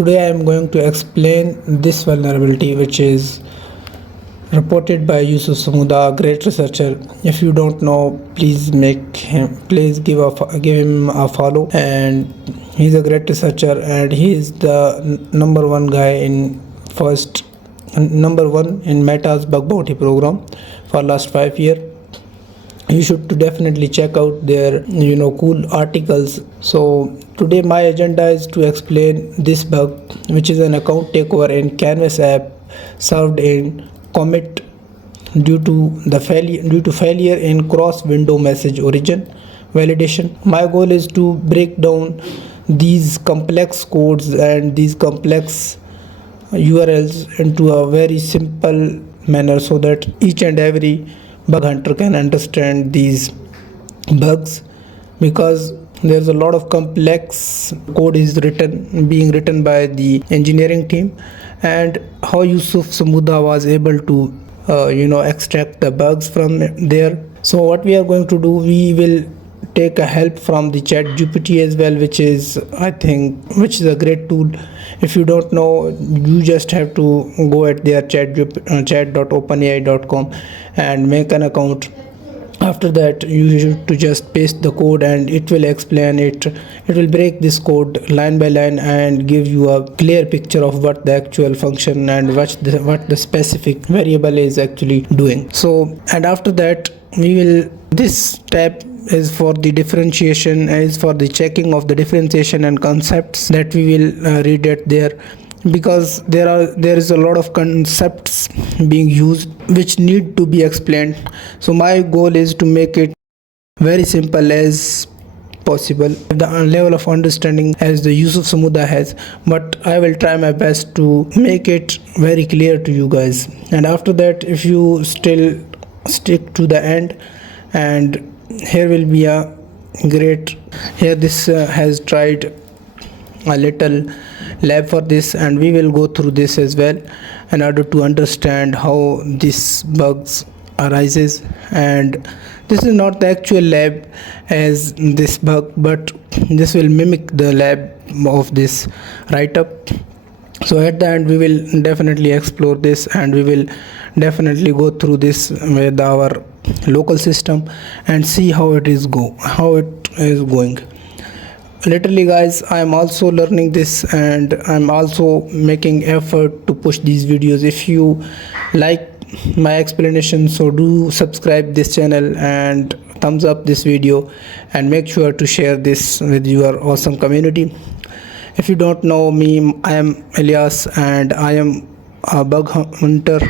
Today I am going to explain this vulnerability, which is reported by Yusuf Samuda, a great researcher. If you don't know, please give him a follow. And he's a great researcher, and he is the number one in Meta's bug bounty program for last 5 years. You should definitely check out their cool articles. So today my agenda is to explain this bug, which is an account takeover in Canvas app served in commit due to failure in cross window message origin validation. My goal is to break down these complex codes and these complex URLs into a very simple manner so that each and every bug hunter can understand these bugs, because there's a lot of complex code being written by the engineering team, and how Yusuf Samuda was able to extract the bugs from there. So what we are going to do, we will take a help from the chat GPT as well, which is a great tool. If you don't know, you just have to go at their chat.openai.com and make an account. After that, you should to just paste the code and it will explain it. It will break this code line by line and give you a clear picture of what the actual function and what the specific variable is actually doing. So, and after that, this step is for the checking of the differentiation and concepts that we will read at there, because there is a lot of concepts being used which need to be explained. So my goal is to make it very simple as possible, the level of understanding as the Yusuf Samuda has, but I will try my best to make it very clear to you guys. And after that, if you still stick to the end, and here will be this has tried a little lab for this, and we will go through this as well in order to understand how these bugs arises. And this is not the actual lab as this bug, but this will mimic the lab of this write-up. So at the end, we will definitely explore this, and we will definitely go through this with our local system and see how it is going. Literally guys, I am also learning this, and I'm also making effort to push these videos. If you like my explanation, so do subscribe this channel and thumbs up this video, and make sure to share this with your awesome community. If you don't know me, I am Elias, and I am a bug hunter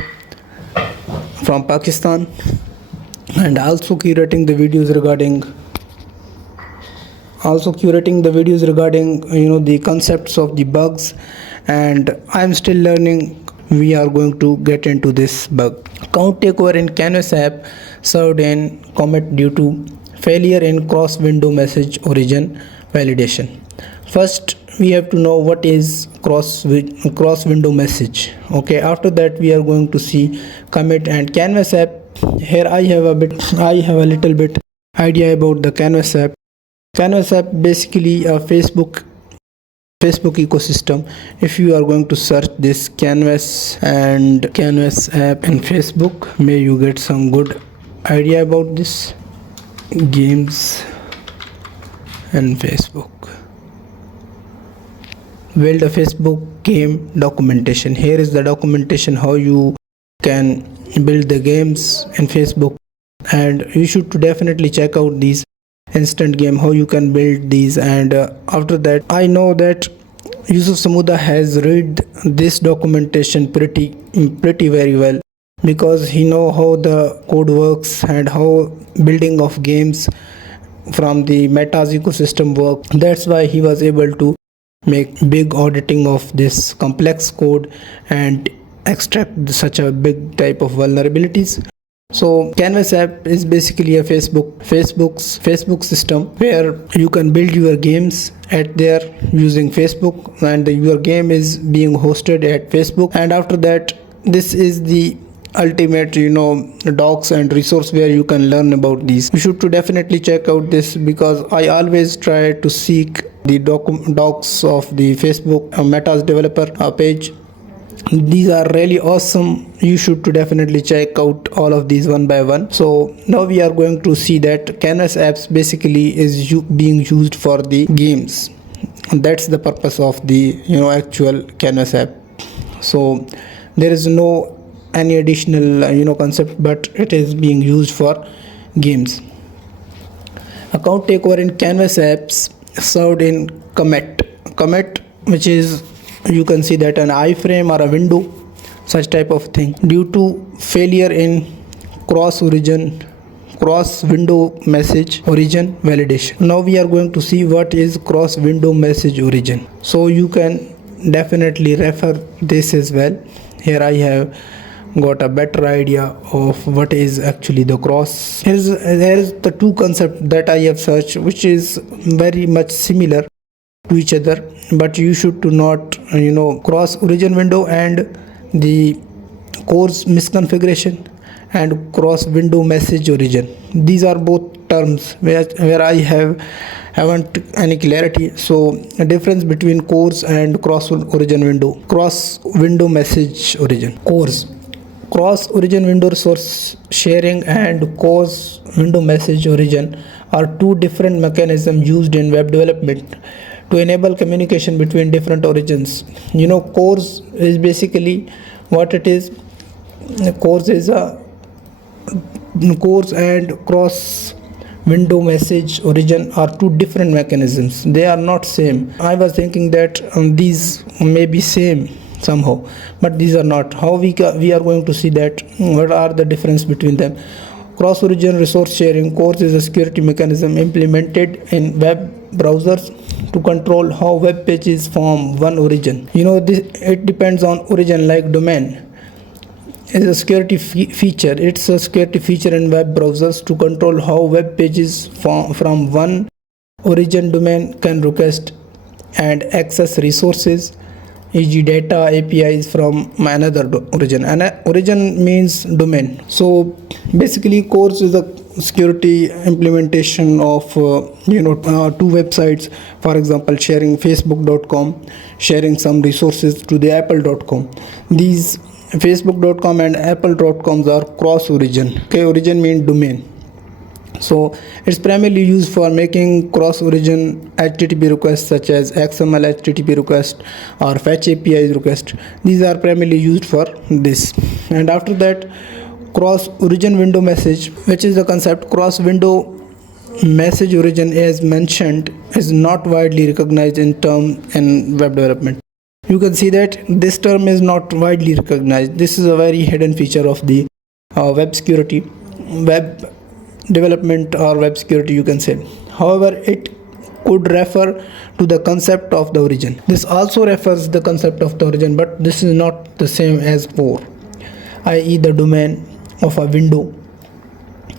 from Pakistan, and also curating the videos regarding the concepts of the bugs, and I'm still learning. We are going to get into this bug. Account takeover in Canvas app served in commit due to failure in cross window message origin validation. First, we have to know what is cross window message. Okay, after that we are going to see commit and Canvas app. Here I have a little bit idea about the Canvas app. Canvas app basically a Facebook ecosystem. If you are going to search this Canvas app in Facebook, may you get some good idea about this games and Facebook. Build a Facebook game documentation. Here is the documentation how you can build the games in Facebook, and you should definitely check out these instant game how you can build these. And after that, I know that Yusuf Samuda has read this documentation pretty very well, because he know how the code works and how building of games from the Meta's ecosystem work. That's why he was able to make big auditing of this complex code and extract such a big type of vulnerabilities. So Canvas app is basically a Facebook system where you can build your games at there using Facebook, and your game is being hosted at Facebook. And after that, this is the ultimate docs and resource where you can learn about these. You should to definitely check out this, because I always try to seek the docs of the Facebook Meta's developer page. These are really awesome. You should to definitely check out all of these one by one. So now we are going to see that Canvas apps basically is being used for the games. That's the purpose of the actual Canvas app. So there is no any additional concept, but it is being used for games. Account takeover in Canvas apps served in commit, which is, you can see that an iframe or a window, such type of thing, due to failure in cross window message origin validation. Now we are going to see what is cross window message origin. So you can definitely refer this as well. Here I have got a better idea of what is actually the cross. Here is the two concepts that I have searched, which is very much similar to each other, but you should to not cross origin window and the course misconfiguration and cross window message origin. These are both terms where I haven't any clarity. So a difference between course and cross window message origin. Cross origin window resource sharing and course window message origin are two different mechanisms used in web development to enable communication between different origins. Course is basically what it is. Course is a course and cross window message origin are two different mechanisms. They are not same. I was thinking that these may be same somehow, but these are not. How we are going to see that what are the difference between them. Cross origin resource sharing. Course is a security mechanism implemented in web browsers to control how web pages from one origin. It depends on origin, like domain is a security feature. It's a security feature in web browsers to control how web pages from one origin domain can request and access resources, e.g. data APIs from another origin. And origin means domain. So basically course is a security implementation of two websites. For example, sharing facebook.com, sharing some resources to the apple.com. These facebook.com and apple.coms are cross origin. Origin means domain. So it's primarily used for making cross origin HTTP requests, such as XML HTTP request or fetch APIs request. These are primarily used for this. And after that, cross origin window message, which is the concept. Cross window message origin, as mentioned, is not widely recognized in web development. You can see that this term is not widely recognized. This is a very hidden feature of the web development or web security, you can say. However, it could refer to the concept of the origin. This also refers the concept of the origin, but this is not the same as core, i.e. the domain of a window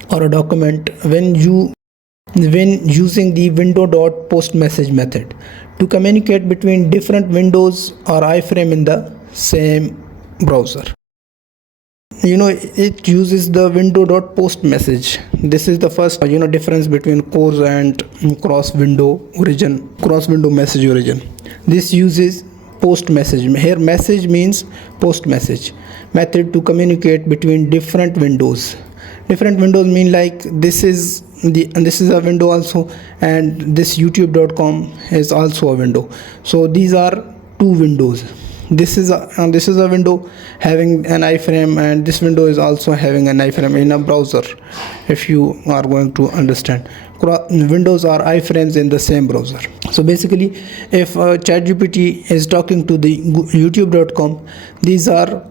or a document when using the window.post message method to communicate between different windows or iframe in the same browser. It uses the window.post message. This is the first difference between course and cross window message origin. This uses post message. Here message means post message method to communicate between different windows. Different windows mean like this is a window also, and this youtube.com is also a window. So these are two windows. This is a window having an iframe, and this window is also having an iframe in a browser. If you are going to understand, windows are iframes in the same browser. So basically, if ChatGPT is talking to the youtube.com, these are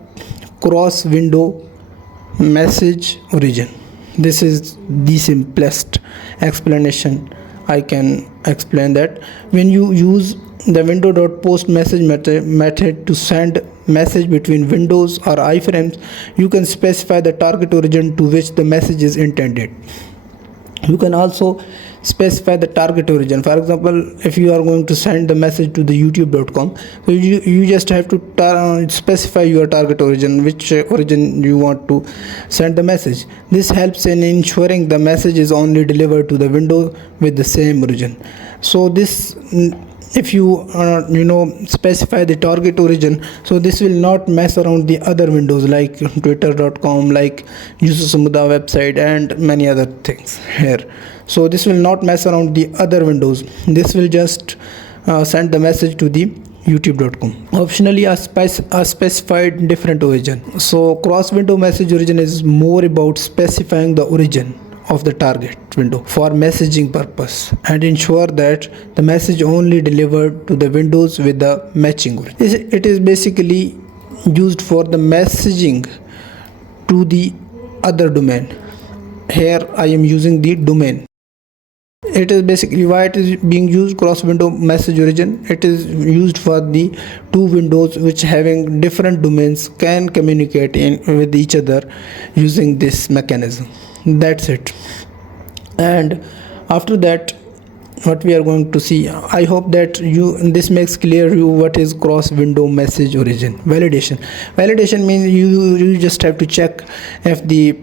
cross window message origin. This is the simplest explanation I can explain that. When you use the window.post message method to send message between windows or iframes, you can specify the target origin to which the message is intended. You can also specify the target origin. For example, if you are going to send the message to the youtube.com, so you just have to specify your target origin, which origin you want to send the message. This helps in ensuring the message is only delivered to the window with the same origin. So this, if you specify the target origin, so this will not mess around the other windows like twitter.com, like Yusuf Samuda website, and many other things here. So this will not mess around the other windows. This will just send the message to the youtube.com. Optionally, a specified different origin. So cross window message origin is more about specifying the origin of the target window for messaging purpose and ensure that the message only delivered to the windows with the matching origin. It is basically used for the messaging to the other domain. Here I am using the domain. It is basically why it is being used, cross window message origin. It is used for the two windows which having different domains can communicate with each other using this mechanism. That's it. And after that, what we are going to see, I hope that this makes clear you what is cross window message origin. Validation means you just have to check if the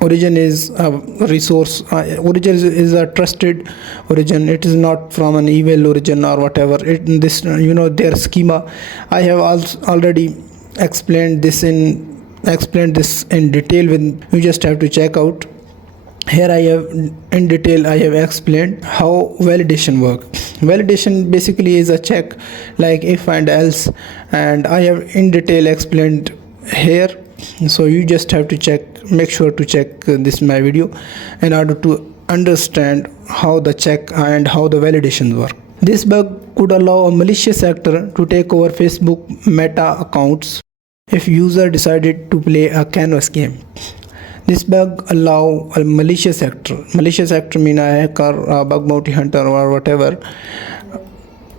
origin is a resource, origin is a trusted origin, it is not from an evil origin or whatever. Their schema, I have already explained this in detail. When you just have to check out here, I have explained how validation works. Validation basically is a check like if and else, and I have in detail explained here. So you just have to make sure to check this my video in order to understand how the check and how the validations work. This bug could allow a malicious actor to take over Facebook Meta accounts if user decided to play a canvas game. This bug allow a malicious actor mean a hacker, a bug bounty hunter, or whatever,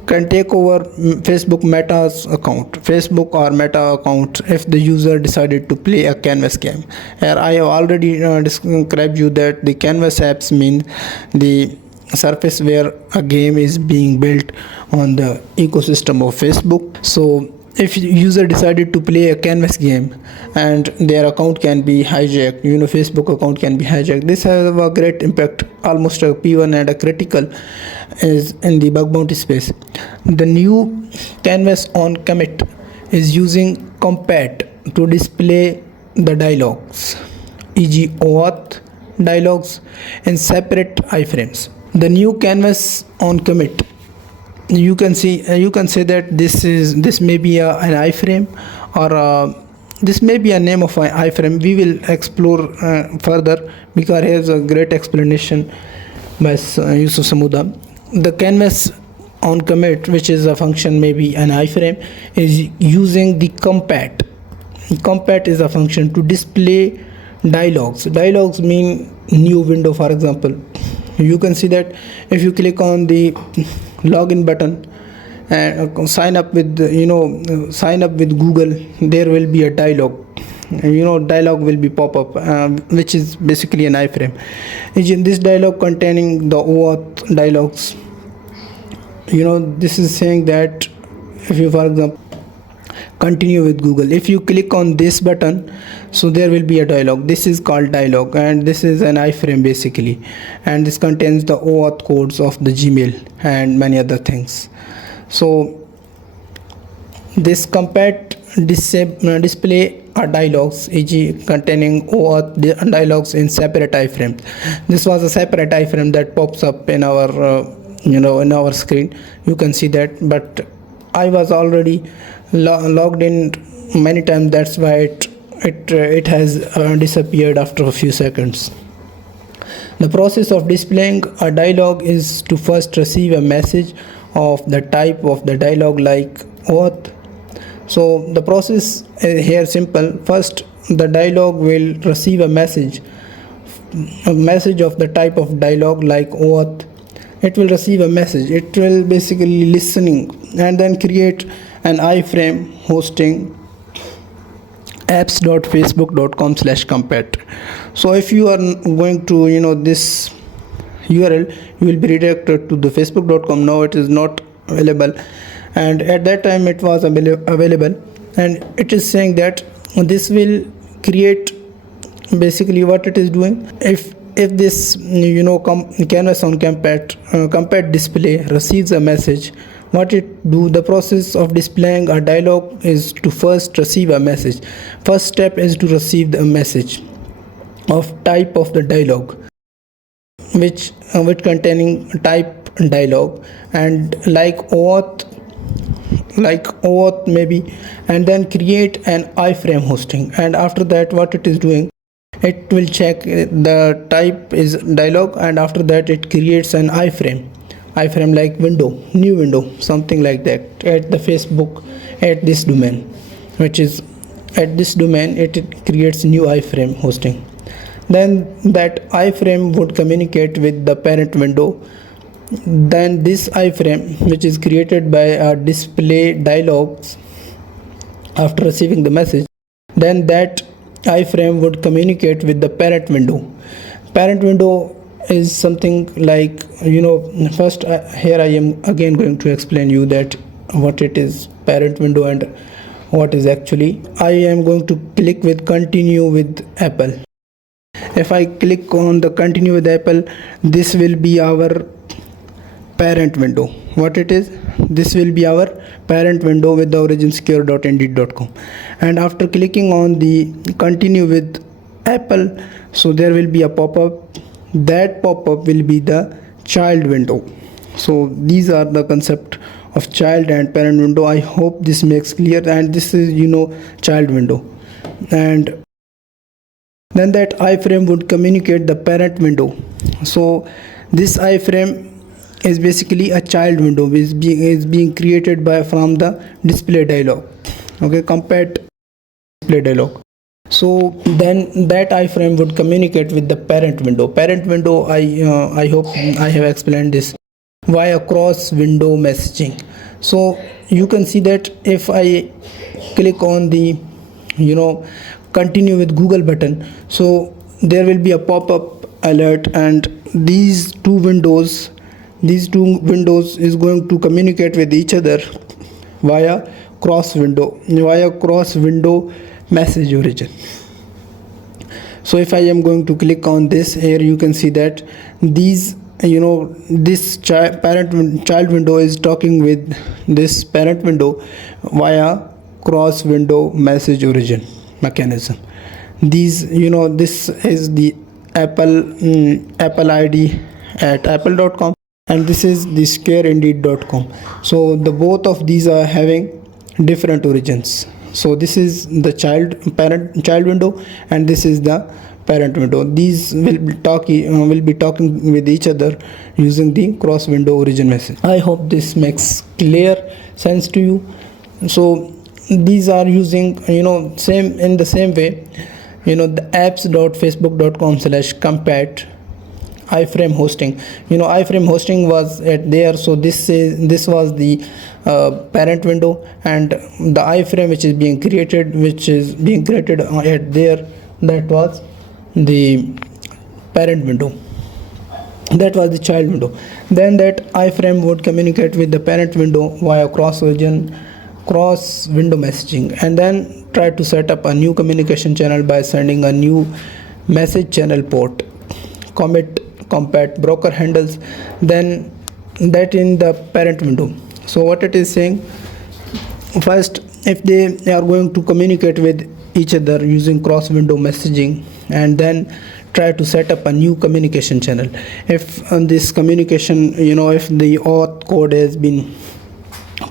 can take over Facebook or Meta account if the user decided to play a canvas game. Here I have already described you that the canvas apps mean the surface where a game is being built on the ecosystem of Facebook. So if user decided to play a canvas game and their account can be hijacked, Facebook account can be hijacked, this has a great impact, almost a P1 and a critical is in the bug bounty space. The new canvas on commit is using compat to display the dialogues, e.g. OAuth dialogues in separate iframes. The new canvas on commit, you can say that this may be an iframe, or this may be a name of an iframe. We will explore further because here's a great explanation by Yusuf Samuda. The canvas on commit, which is a function, maybe an iframe, is using the compat. Compat is a function to display dialogues. Dialogues mean new window. For example, you can see that if you click on the login button and sign up with Google, there will be a dialogue. Dialogue will be pop up, which is basically an iframe. This dialogue containing the OAuth dialogues. This is saying that if you, for example, continue with Google, if you click on this button, so there will be a dialogue. This is called dialogue, and this is an iframe basically, and this contains the OAuth codes of the Gmail and many other things. So this compat display are dialogues, e.g. containing OAuth dialogues in separate iframes. This was a separate iframe that pops up in our in our screen. You can see that, but I was already logged in many times. That's why it has disappeared after a few seconds. The process of displaying a dialogue is to first receive a message of the type of the dialogue like OAuth. So the process here simple. First, the dialogue will receive a message of the type of dialogue like OAuth. It will receive a message. It will basically listening and then create an iframe hosting apps.facebook.com/compat. So if you are going to this URL, you will be redirected to the facebook.com. Now it is not available, and at that time it was available, and it is saying that this will create, basically what it is doing, if this canvas on compat display receives a message, what it do, the process of displaying a dialog is to first receive a message. First step is to receive the message of type of the dialog, which containing type dialog, and like OAuth maybe, and then create an iframe hosting. And after that, what it is doing, it will check the type is dialog, and after that it creates an iframe like new window, something like that, at the Facebook, at this domain, it creates new iframe hosting. Then that iframe would communicate with the parent window. Then this iframe, which is created by a display dialogs after receiving the message, then that iframe would communicate with the parent window. Parent window is something like, first here I am again going to explain you that what it is parent window and what is actually. I am going to click with continue with Apple. If I click on the continue with Apple, this will be our parent window. What it is, this will be our parent window with the originsecure.indeed.com. And after clicking on the continue with Apple, so there will be a pop-up. That pop-up will be the child window. So these are the concept of child and parent window. I hope this makes clear. And this is child window, and then that iframe would communicate the parent window. So this iframe is basically a child window is being created from the display dialog, compat display dialog. So then that iframe would communicate with the parent window. I hope I have explained this via cross window messaging. So you can see that if I click on the continue with Google button, so there will be a pop-up alert, and these two windows is going to communicate with each other via cross window message origin. So if I am going to click on this, here you can see that this child window is talking with this parent window via cross window message origin mechanism. This is the Apple ID at apple.com, and this is the scareindeed.com. So the both of these are having different origins. So this is the child window, and this is the parent window. These will be talking with each other using the cross window origin message. I hope this makes clear sense to you. So these are using the same way, the apps.facebook.com/compat iframe hosting. Iframe hosting was at there. So this was the parent window, and the iframe which is being created at there, that was the parent window, that was the child window. Then that iframe would communicate with the parent window via cross window messaging, and then try to set up a new communication channel by sending a new message channel port, commit, compat, broker handles, then that in the parent window. So what it is saying, first, if they are going to communicate with each other using cross window messaging, and then try to set up a new communication channel. If this communication, if the auth code has been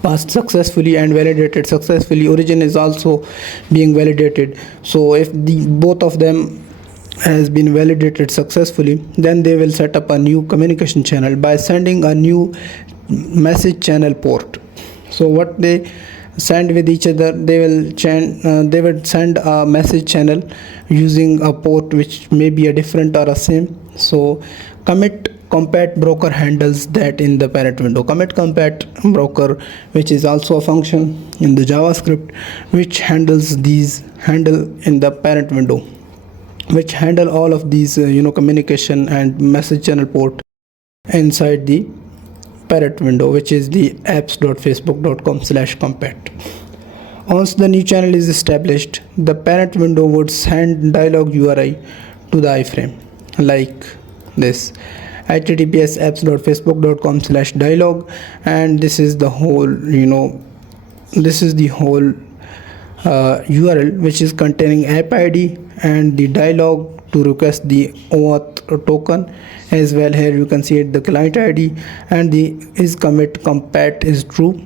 passed successfully and validated successfully, origin is also being validated. So if both of them has been validated successfully, then they will set up a new communication channel by sending a new message channel port. So what they send with each other, they will send a message channel using a port which may be a different or a same. So commit compat broker handles that in the parent window. Commit compat broker, which is also a function in the JavaScript, which handle in the parent window, which handle all of these communication and message channel port inside the parent window, which is the apps.facebook.com/compat. Once the new channel is established, the parent window would send dialog URI to the iframe like this: https apps.facebook.com/dialog, and this is the whole URL, which is containing app ID and the dialog to request the OAuth token as well. Here you can see it, the client ID, and the is commit compat is true,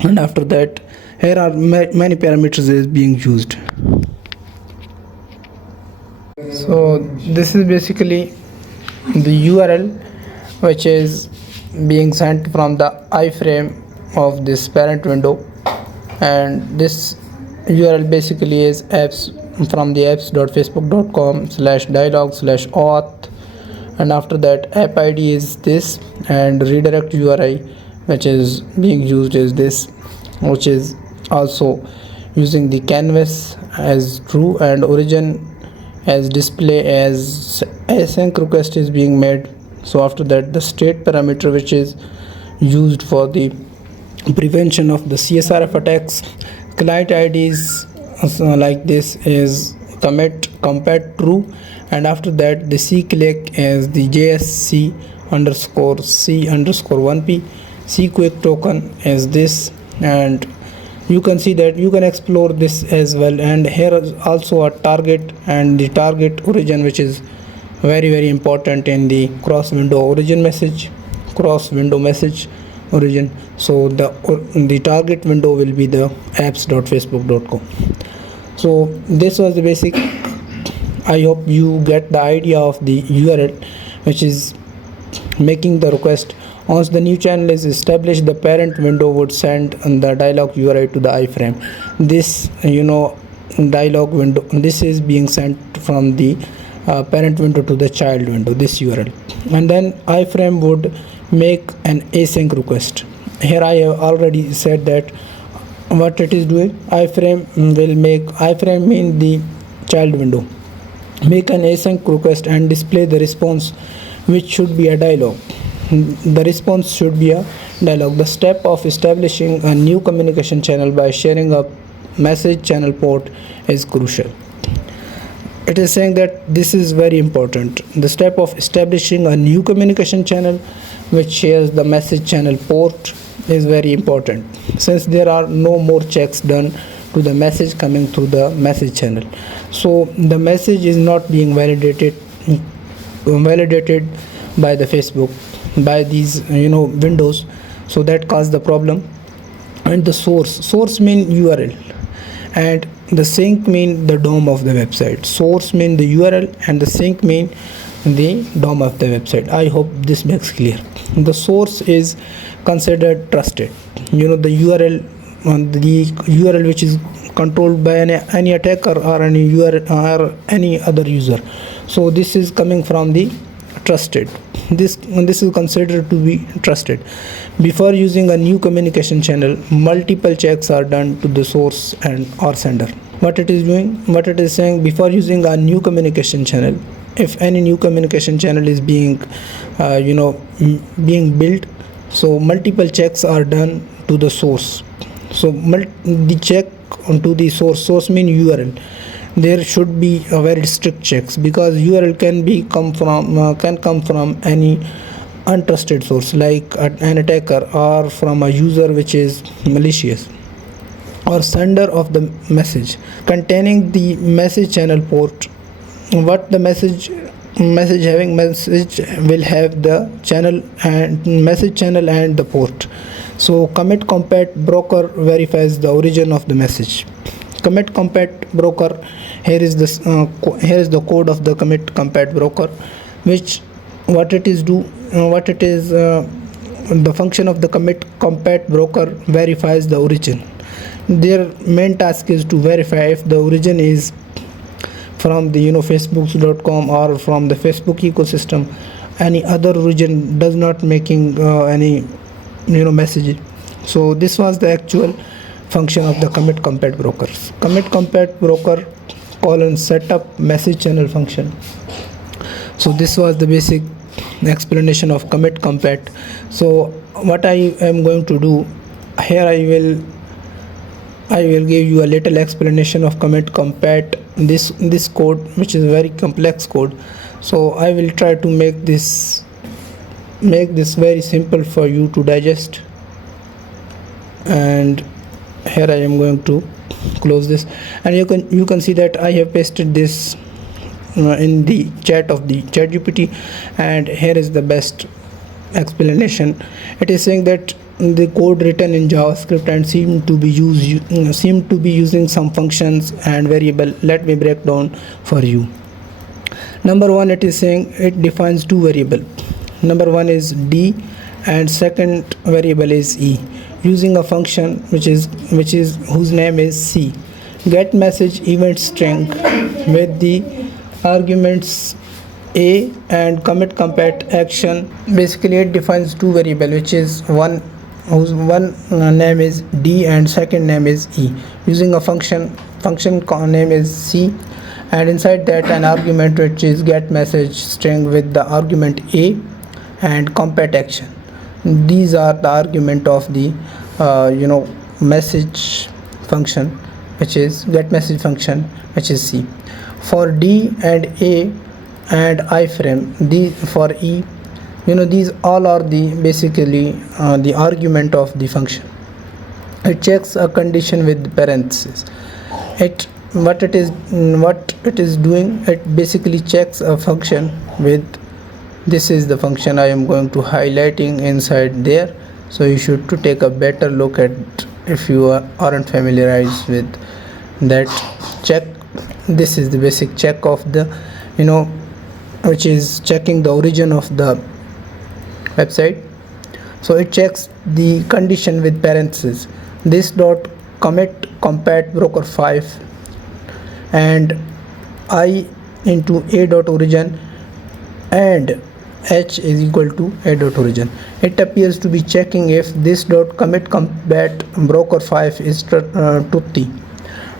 and after that here are many parameters is being used. So this is basically the URL which is being sent from the iframe of this parent window, and this URL basically is apps from the apps.facebook.com/dialog/auth, and after that app ID is this, and redirect URI which is being used is this, which is also using the canvas as true and origin as display as async request is being made. So after that the state parameter, which is used for the prevention of the CSRF attacks, client IDs like this is commit compat true, and after that the C click is the JSC_C_1P, C quick token is this, and you can see that you can explore this as well. And here is also a target and the target origin, which is very important in the cross window origin message, cross window message origin. So the target window will be the apps.facebook.com. So this was the basic. I hope you get the idea of the URL which is making the request. Once the new channel is established, the parent window would send the dialog URI to the iframe. This dialog window, this is being sent from the parent window to the child window, this URL, and then iframe would make an async request. Here I have already said that what it is doing. Iframe mean the child window, make an async request and display the response, which should be a dialog. The response should be a dialog. The step of establishing a new communication channel by sharing a message channel port is crucial. It is saying that this is very important. The step of establishing a new communication channel which shares the message channel port is very important, since there are no more checks done to the message coming through the message channel. So the message is not being validated by the Facebook, by these windows, so that caused the problem. And the source mean URL, and the sync mean the DOM of the website. Source mean the URL and the sync mean the DOM of the website. I hope this makes clear. The source is considered trusted. The URL which is controlled by any attacker or any URL or any other user. So this is coming from the trusted. This is considered to be trusted. Before using a new communication channel, multiple checks are done to the source and or sender. What it is saying, before using a new communication channel, if any new communication channel is being built, so multiple checks are done to the source. So the check onto the source mean URL. There should be a very strict checks, because URL can come from any untrusted source like an attacker, or from a user which is malicious, or sender of the message containing the message channel port. What the message will have the channel and message channel and the port. So commit compat broker verifies the origin of the message. Commit compat broker, here is the code of the commit compat broker, which the function of the commit compat broker verifies the origin. Their main task is to verify if the origin is from the facebook.com or from the Facebook ecosystem, any other origin does not making any message. So this was the actual function of the commit compat brokers. Commit compat broker colon setup message channel function. So this was the basic explanation of commit compat. So what I am going to do here, I will give you a little explanation of commit compat, this code, which is a very complex code. So I will try to make this very simple for you to digest. And here I am going to close this, and you can see that I have pasted this in the chat of the ChatGPT, and here is the best explanation. It is saying that the code written in JavaScript and seem to be using some functions and variable. Let me break down for you. Number one, it is saying it defines two variables. Number one is D and second variable is E, using a function whose name is C. Get message event string with the arguments A and commit compat action. Basically it defines two variables, which is one name is D and second name is E, using a function name is C, and inside that an argument which is get message string with the argument A and compat action. These are the argument of the message function, which is get message function, which is C. For D and A and iframe, for E, these all are the basically the argument of the function. It checks a condition with parentheses. What it is doing, it basically checks a function with, this is the function I am going to highlighting inside there. So you should to take a better look at if you aren't familiarized with that check. This is the basic check of the which is checking the origin of the website. So it checks the condition with parentheses. This dot commit compat broker 5 and I into a dot origin and h is equal to a dot origin. It appears to be checking if this dot commit compat broker 5 is truthy.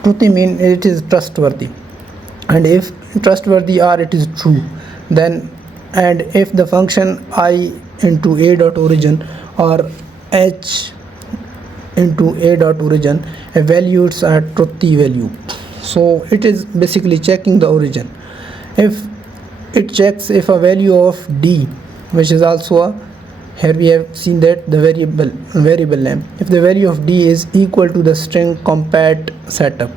Truthy means it is trustworthy, and if trustworthy or it is true, then, and if the function I into a dot origin or h into a dot origin evaluates a truthy value. So it is basically checking the origin. If it checks if a value of D, which is also a, here we have seen that the variable name, if the value of D is equal to the string compat setup,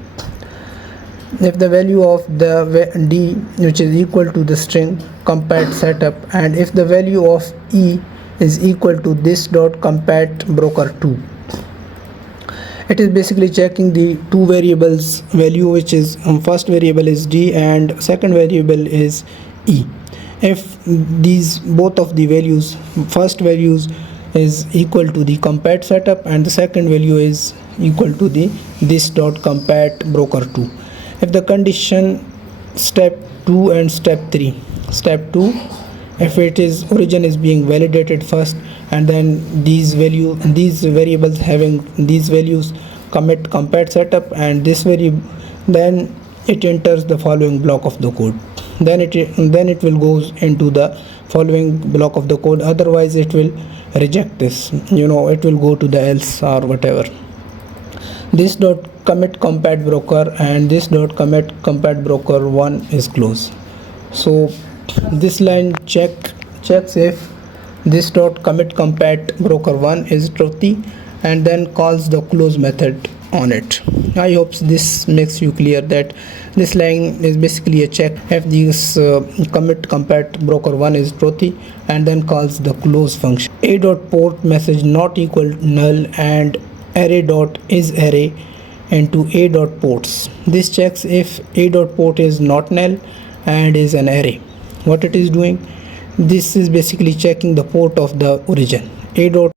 if the value of the D which is equal to the string compat setup, and if the value of E is equal to this dot compat broker 2. It is basically checking the two variables value, which is first variable is D and second variable is E. If these both of the values, first values is equal to the compat setup and the second value is equal to the this dot compat broker 2. If the condition step 2 and step 3, step 2, if it is origin is being validated first, and then these variables having these values commit compat setup and this variable, then it enters the following block of the code. Then it will goes into the following block of the code. Otherwise it will reject this, it will go to the else or whatever. This dot commit compat broker and this dot commit compat broker 1 is close. So this line checks if this dot commit compat broker 1 is truthy, and then calls the close method on it. I hope this makes you clear that this line is basically a check if this commit compat broker 1 is truthy, and then calls the close function. A dot port message not equal null and array dot is array into a dot ports. This checks if a dot port is not null and is an array. What it is doing, this is basically checking the port of the origin. A dot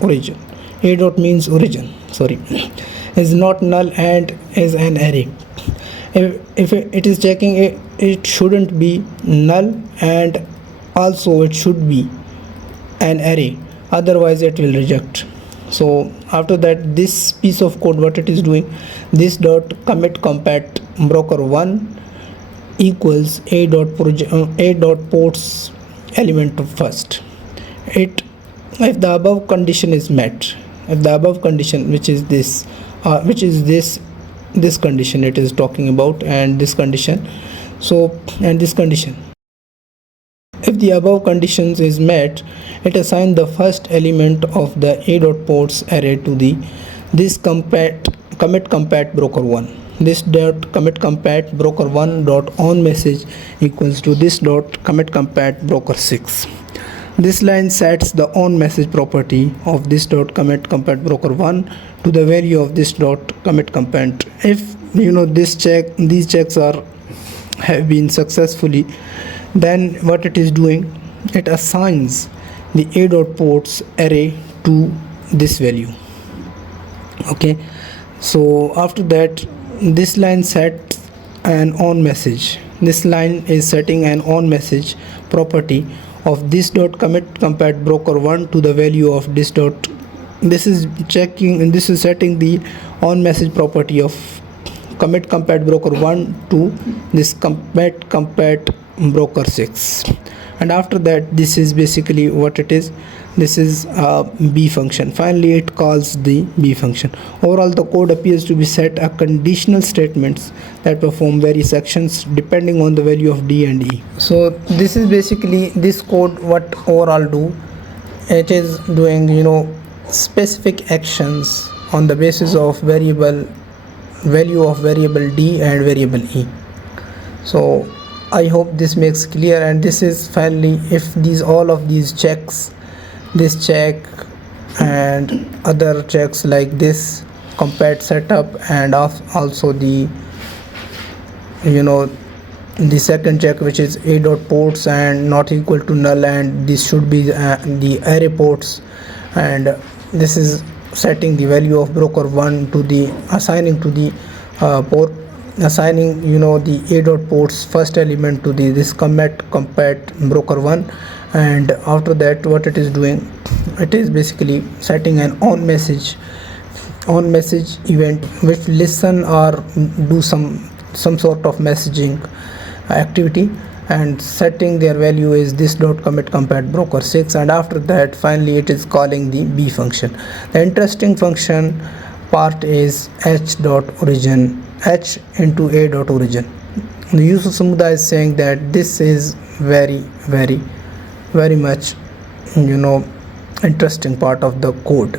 origin, a dot means origin, sorry, is not null and is an array. If it is checking it shouldn't be null and also it should be an array, otherwise it will reject. So after that, this piece of code, what it is doing, this dot commit compat broker1 equals a dot ports element first. It, if the above condition is met, if the above condition, which is this condition it is talking about, and this condition, so, and this condition, if the above conditions is met, it assigns the first element of the a dot ports array to the this commit compat broker1. This dot commit compat broker1 dot on message equals to this dot commit compat broker6. This line sets the on message property of this dot commit compat broker1 to the value of this dot commit compat. If these checks have been successfully, then what it is doing, it assigns the a dot ports array to this value. Okay, so after that, this line sets an on message. This line is setting an on message property of this dot commit compat broker1 to the value of this dot. This is checking, and this is setting the on message property of commit compat broker1 to this commit compat broker6. And after that, this is basically what it is. This is a b function. Finally, it calls the b function. Overall, the code appears to be set a conditional statements that perform various actions depending on the value of d and e. So this is basically this code, what overall do, it is doing specific actions on the basis of value of variable d and variable e. So I hope this makes clear. And this is finally, if all of these checks, this check and other checks like this compat setup, and also the the second check, which is a dot ports and not equal to null, and this should be the array ports, and this is setting the value of broker1 to the assigning to the port, assigning the a dot ports first element to this commit compat broker1. And after that, what it is doing, it is basically setting an on message event which listen or do some sort of messaging activity, and setting their value is this dot commit compat broker6. And after that, finally, it is calling the b function. The interesting function part is h into a dot origin. The user Samudha is saying that this is very much interesting part of the code.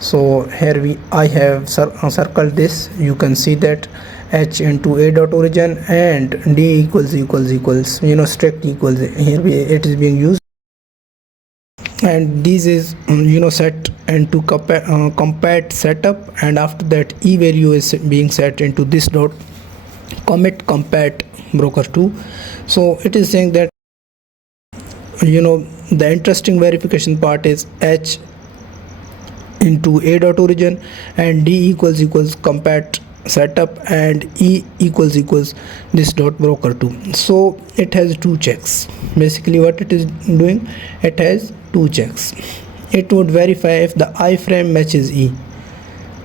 So here I have circled this. You can see that h into a dot origin and d equals strict equals, here it is being used, and this is set into compat setup, and after that e value is being set into this dot commit compat broker2. So it is saying that the interesting verification part is h into a dot origin and d equals compat setup and e equals this dot broker2. So it has two checks. Basically what it is doing, it has two checks. It would verify if the iframe matches e.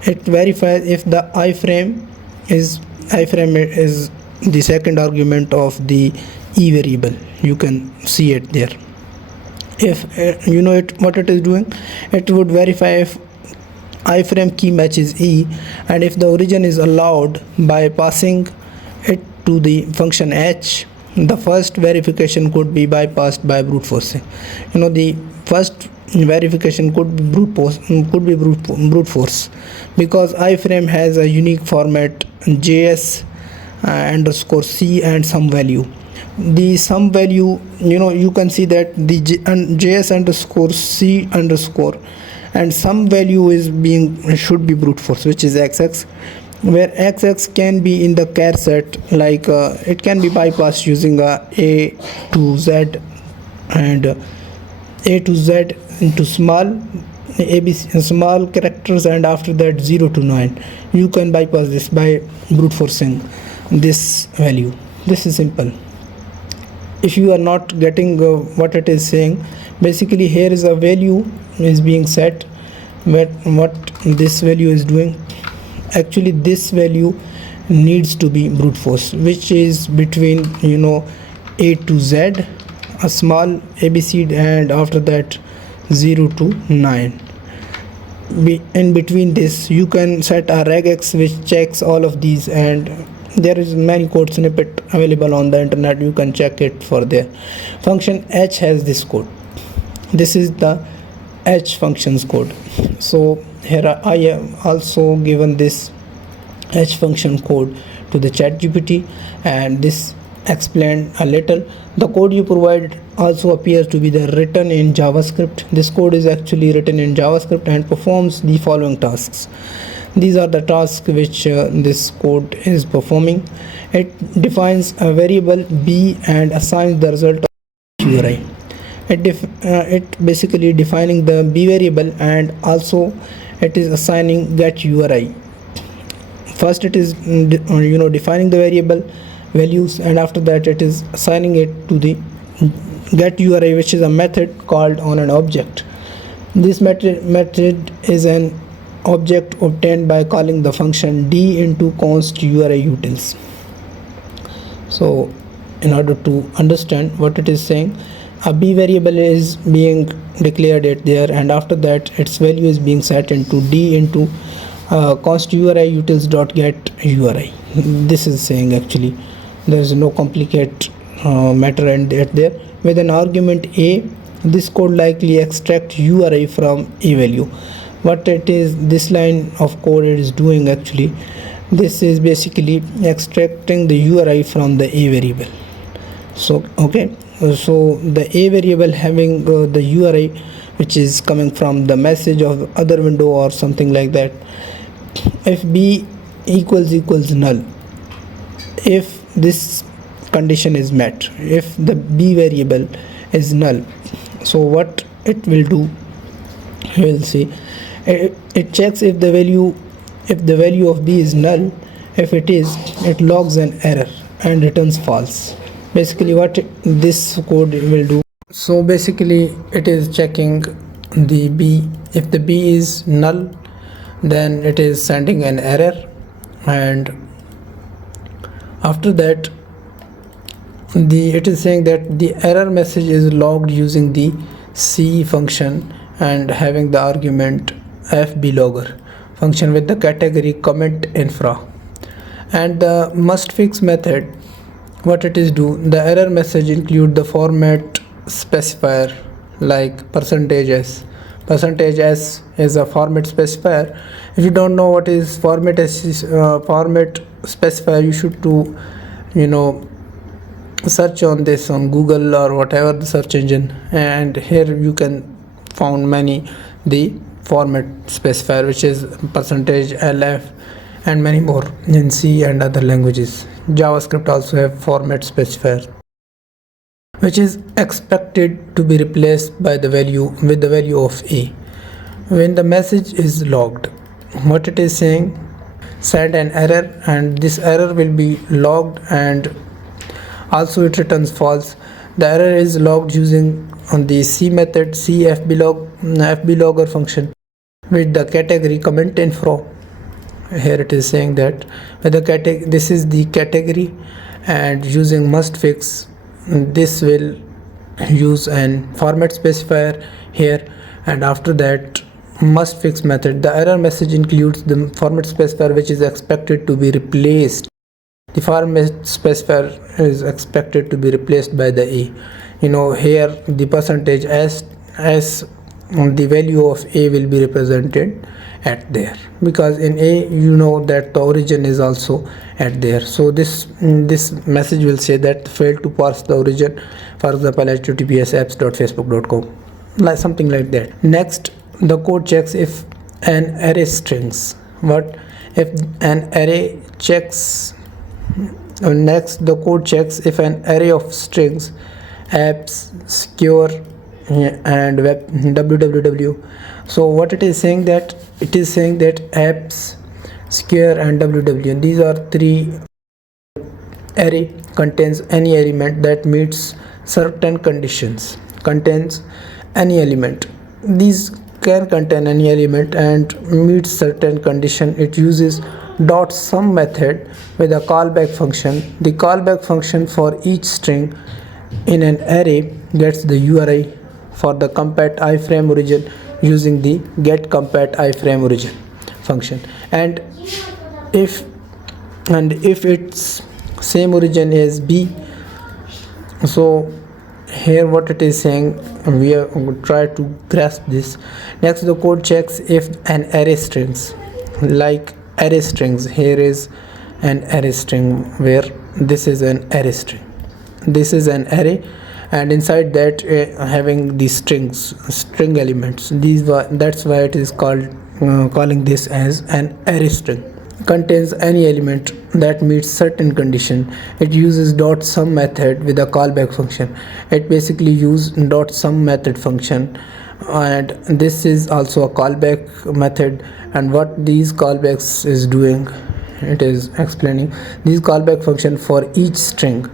It verifies if the iframe is the second argument of the e variable. You can see it there. If what it is doing, it would verify if iframe key matches e, and if the origin is allowed by passing it to the function h, the first verification could be bypassed by brute forcing. The first verification could be brute force, because iframe has a unique format js underscore c and some value. The some value, you can see that the js underscore c underscore and some value should be brute force, which is xx, where xx can be in the char set, like it can be bypassed using a to z and a to z into small abc small characters, and after that 0 to 9. You can bypass this by brute forcing this value. This is simple. if you are not getting what it is saying, basically here is a value is being set. What this value is doing, actually this value needs to be brute force, which is between A to Z, a small abc, and after that 0 to 9. In between this you can set a regex which checks all of these, and there is many code snippet available on the internet, you can check it for there. Function h has this code. This is the h functions code. So here I have also given this h function code to the ChatGPT, and this explained a little. The code you provided also appears to be the written in JavaScript. This code is actually written in JavaScript and performs the following tasks. These are the tasks which this code is performing. It defines a variable b and assigns the result of URI. It basically defining the b variable, and also it is assigning get URI. First it is defining the variable values, and after that it is assigning it to the get URI, which is a method called on an object. This method is an object obtained by calling the function d into const URI utils. So in order to understand what it is saying, a b variable is being declared it there, and after that its value is being set into d into const URI utils dot get URI. This is saying actually there is no complicated matter and there. With an argument a, this code likely extract URI from a value. What it is, this line of code it is doing actually, this is basically extracting the URI from the a variable. So okay, so the a variable having the URI which is coming from the message of other window or something like that. If b equals null, if this condition is met, if the b variable is null, so what it will do, you will see, it checks if the value of b is null. If it is, it logs an error and returns false. Basically what this code will do, so basically it is checking the b. If the b is null, then it is sending an error, and after that it is saying that the error message is logged using the C function and having the argument fblogger function with the category comment infra. And the must fix method, what it is do, the error message include the format specifier like %s. %s is a format specifier. If you don't know what is format specifier, you should to search on this on Google or whatever the search engine, and here you can found many the format specifier, which is %lf and many more in C and other languages. JavaScript also have format specifier, which is expected to be replaced by the value with the value of a. When the message is logged, what it is saying, send an error, and this error will be logged, and also it returns false. The error is logged using on the C method fblogger function with the category comment info. Here it is saying that with the this is the category, and using must fix, this will use an format specifier here, and after that must fix method, the error message includes the format specifier which is expected to be replaced. The format specifier is expected to be replaced by the a. Here the %s the value of a will be represented at there, because in a that the origin is also at there. So this message will say that failed to parse the origin, for example https apps.facebook.com, like something like that. Next, the code checks if an array strings. What if an array checks? Next, the code checks if an array of strings apps, secure, and web www. So what it is saying that, it is saying that apps, secure, and www, these are three array contains any element that meets certain conditions, contains any element. These can contain any element and meets certain condition. It uses dot sum method with a callback function. The callback function for each string in an array gets the URI for the compat iframe origin using the get compat iframe origin function. And if its same origin is B, so here what it is saying, we are try to grasp this. Next, the code checks if an array strings, like array strings, here is an array string where this is an array string, this is an array, and inside that having the string elements. That's why it is called calling this as an array string. Contains any element that meets certain condition. It uses dot sum method with a callback function. It basically uses dot sum method function, and this is also a callback method. And what these callbacks is doing, it is explaining these callback function for each string.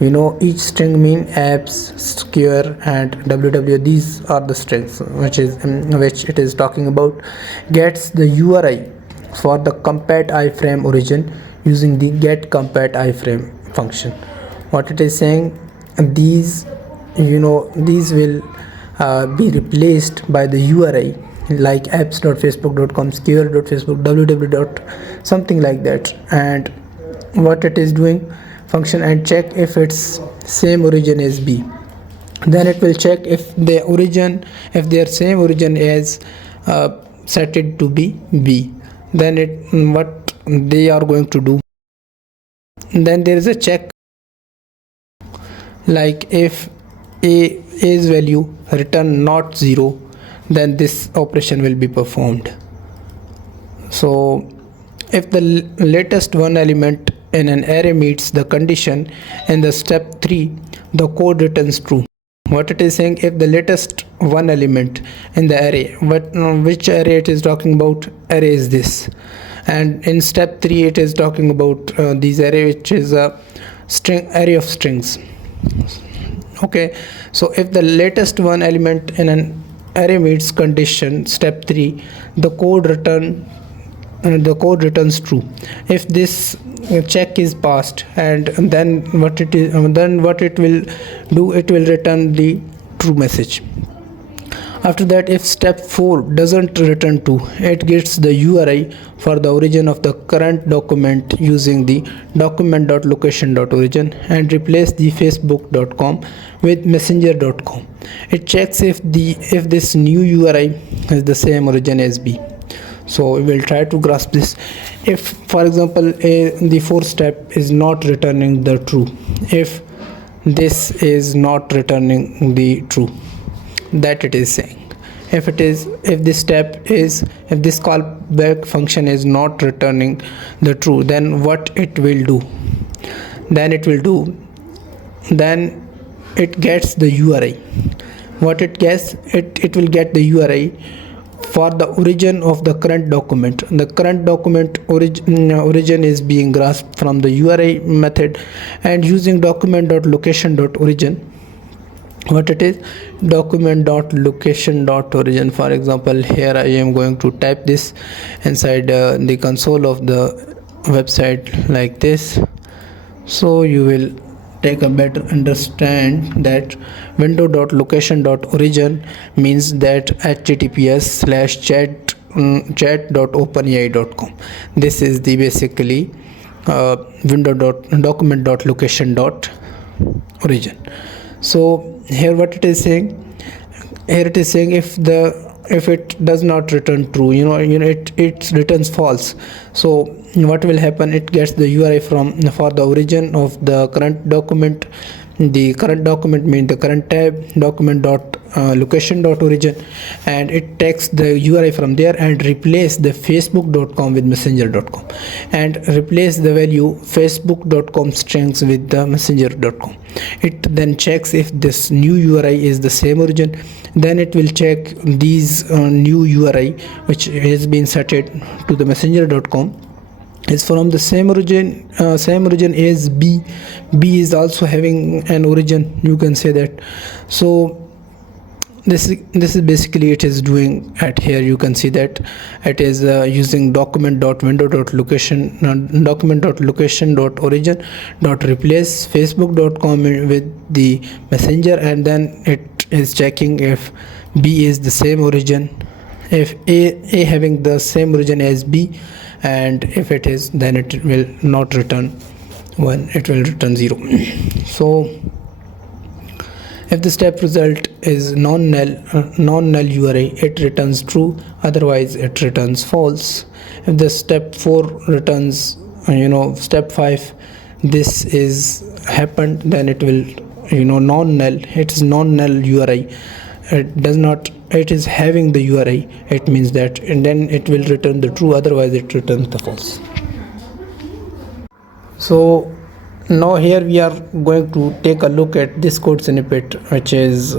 Each string mean apps, square, and ww. These are the strings which it is talking about. Gets the URI for the compat iframe origin using the get compat iframe function. What it is saying, these will be replaced by the URI like apps.facebook.com, square.facebook, www. something like that. And what it is doing, function and check if its same origin is B. Then it will check if their same origin is set it to be B. Then what they are going to do, then there is a check, like if A's value return not 0, then this operation will be performed. So if the latest one element in an array meets the condition in the step 3, the code returns true. What it is saying, if the latest one element in the array, which array it is talking about, array is this, and in step 3 it is talking about this array, which is a array of strings. Okay, so if the latest one element in an array meets condition step 3, the code returns true. If this check is passed, and then what it will do, it will return the true message. After that, if step 4 doesn't return true, it gets the URI for the origin of the current document using the document.location.origin and replace the facebook.com with messenger.com. It checks if this new URI has the same origin as B. So we will try to grasp this. If, for example, the fourth step is not returning the true, if this is not returning the true, that it is saying, if this callback function is not returning the true, then what it will do, then it gets the URI. What it gets, it will get the URI for the origin of the current document. The current document origin is being grasped from the URI method, and using document.location.origin, what it is, document.location.origin. For example, here I am going to type this inside the console of the website like this, so you will take a better understand that window.location.origin means that https:/chat.openai.com. This is the basically document.location.origin. So here what it is saying, if it does not return true, it returns false. So what will happen, it gets the URI for the origin of the current document. The current document means the current tab, document.location.origin, and it takes the URI from there and replace the facebook.com with messenger.com, and replace the value facebook.com strings with the messenger.com. It then checks if this new URI is the same origin. Then it will check these new URI which has been set to the messenger.com, is from the same origin as B. B is also having an origin, you can say that. So this is basically it is doing at here. You can see that it is using document.window.location document.location.origin.replace facebook.com with the messenger, and then it is checking if B is the same origin, if A having the same origin as B, and if it is, then it will not return 1, it will return 0. So if the step result is non-null URI, it returns true, otherwise it returns false. If the step 4 returns step 5, this is happened, then it will non-null, it is non-null URI, it is having the URI, it means that, and then it will return the true, otherwise it returns the false. So now here we are going to take a look at this code snippet, which is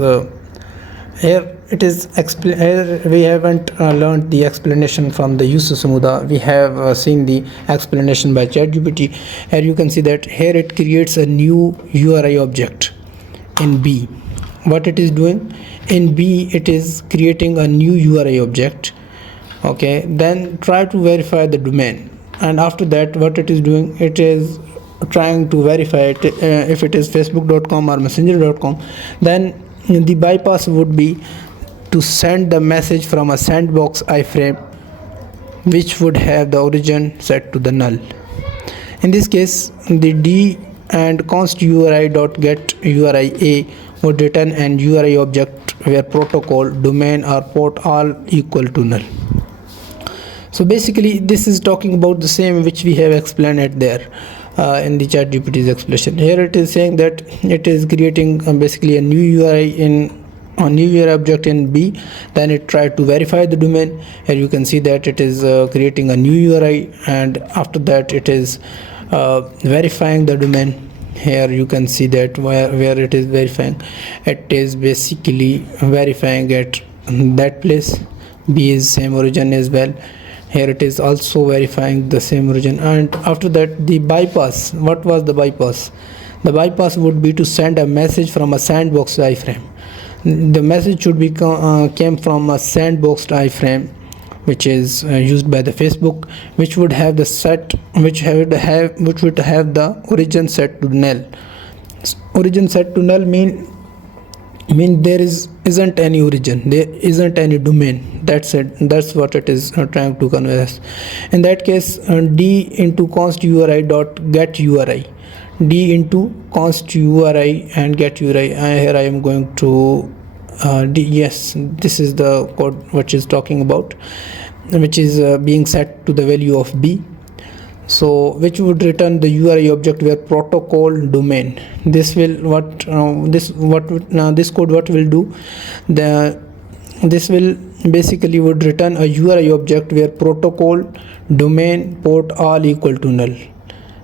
here it is here we haven't learned the explanation from the user Samuda. We have seen the explanation by ChatGPT. Here you can see that here it creates a new URI object in B. What it is doing in B, it is creating a new URI object. Okay, then try to verify the domain, and after that what it is doing, it is trying to verify it, if it is facebook.com or messenger.com. Then the bypass would be to send the message from a sandbox iframe, which would have the origin set to the null. In this case, the D and const URI.get URI A would return an URI object where protocol, domain or port all equal to null. So basically this is talking about the same which we have explained it there in the ChatGPT's explanation. Here it is saying that it is creating basically a new URI object in B. Then it tried to verify the domain. Here you can see that it is creating a new URI, and after that it is verifying the domain. Here you can see that where it is verifying, it is basically verifying at that place. B is same origin as well. Here it is also verifying the same origin, and after that the bypass. What was the bypass? The bypass would be to send a message from a sandbox iframe. The message should be came from a sandboxed iframe, which is used by the Facebook, which would have the the origin set to null. Origin set to null mean there isn't any origin, there isn't any domain. That's it. That's what it is trying to convey us. In that case, D into const URI dot get URI, D into const URI and get URI. Here I am going to D. Yes, this is the code which is talking about, which is being set to the value of B. So which would return the URI object where protocol domain. This will this code what will do, this will basically would return a URI object where protocol, domain, port all equal to null.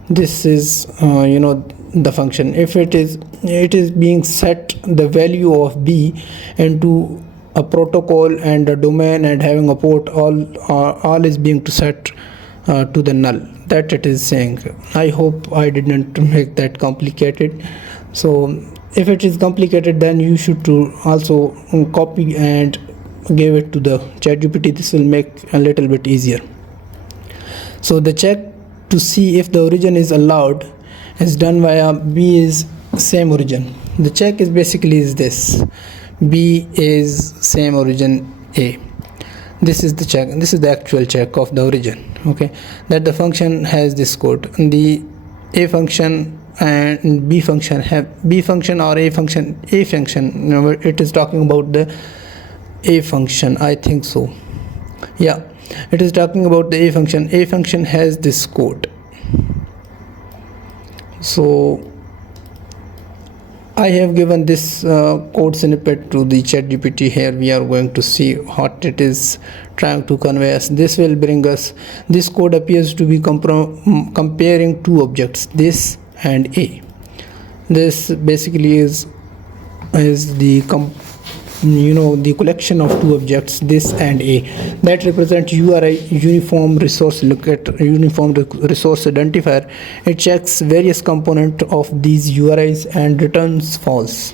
This is the function. If it is being set the value of B into a protocol and a domain and having a port, all is being set to the null. That it is saying. I hope I didn't make that complicated. So if it is complicated, then you should to also copy and give it to the ChatGPT. This will make a little bit easier. So the check to see if the origin is allowed is done via B is same origin. The check is basically is this: B is same origin A. This is the check. This is the actual check of the origin. Okay, that the function has this code. The A function and B function have B function or A function. It is talking about the A function, I think so. Yeah, it is talking about the A function. A function has this code. So I have given this code snippet to the ChatGPT. Here we are going to see what it is trying to convey us. This will bring us, this code appears to be comparing two objects, this and A. This basically is the the collection of two objects, this and a, that represent URI, uniform resource uniform resource identifier. It checks various components of these URIs and returns false.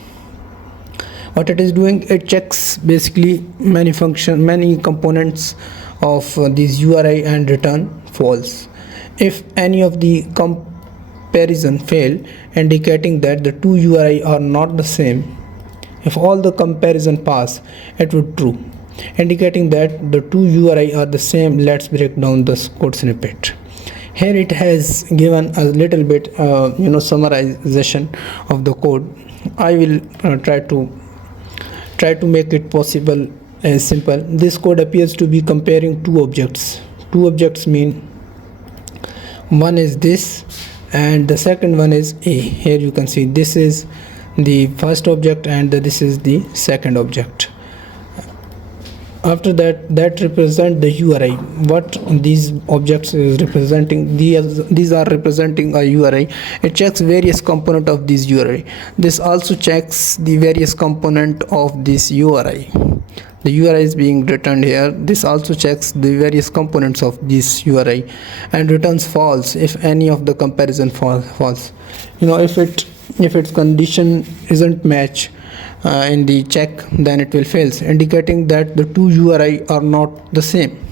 What it is doing, it checks basically many components of these URI and return false. If any of the comparison fail, indicating that the two URI are not the same. If all the comparison pass, it would true, indicating that the two URI are the same. Let's break down this code snippet. Here it has given a little bit summarization of the code. I will try to make it possible as simple. This code appears to be comparing two objects. Two objects mean one is this and the second one is a. Here you can see this is the first object and this is the second object. After that represent the URI. What these objects is representing, these are representing a URI. It checks various component of this URI. This also checks the various component of this URI. The URI is being returned here. This also checks the various components of this URI and returns false if any of the comparison false. If its condition isn't match in the check, then it will fails, indicating that the two URI are not the same.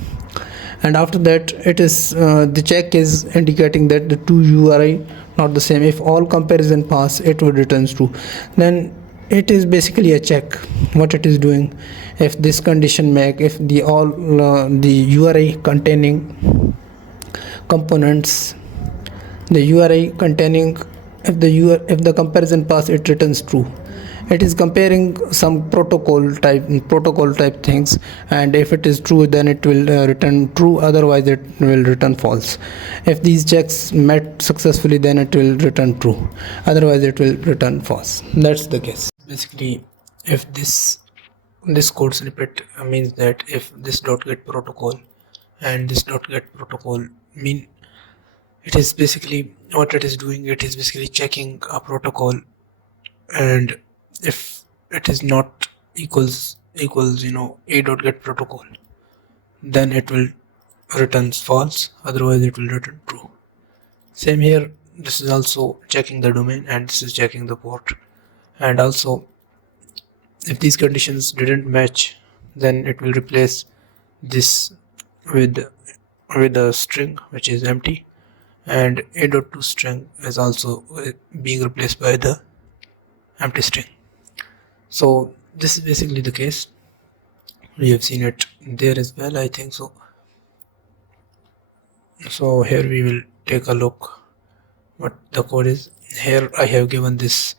And after that, it is the check is indicating that the two URI not the same. If all comparison pass, it would return true. Then it is basically a check. What it is doing, if this condition make, if the all the URI containing components, the URI containing, if the comparison pass, it returns true. It is comparing some protocol type things, and if it is true, then it will return true, otherwise it will return false. If these checks met successfully, then it will return true, otherwise it will return false. That's the case. Basically, if this code snippet means that if this .get protocol and this .get protocol mean, it is basically what it is doing, it is basically checking a protocol, and if it is not equals a.get protocol, then it will returns false, otherwise it will return true. Same here, this is also checking the domain and this is checking the port. And also, if these conditions didn't match, then it will replace this with a string which is empty, and a.to string is also being replaced by the empty string. So this is basically the case. We have seen it there as well, I think so. So here we will take a look what the code is. Here I have given this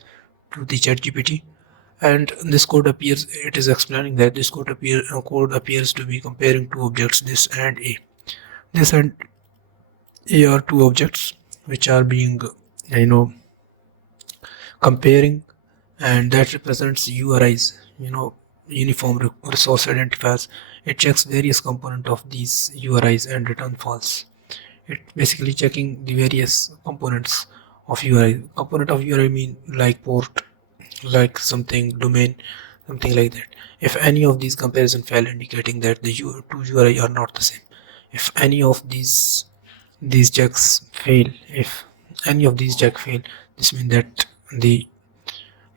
to the ChatGPT, and this code appears, it is explaining that this code appears to be comparing two objects, this and a. This and a are two objects which are being comparing, and that represents URIs, uniform resource identifiers. It checks various components of these URIs and return false. It basically checking the various components of URI. Component of URI mean like port, like something domain, something like that. If any of these comparison fail, indicating that the two URI are not the same. If any of these checks fail, this means that the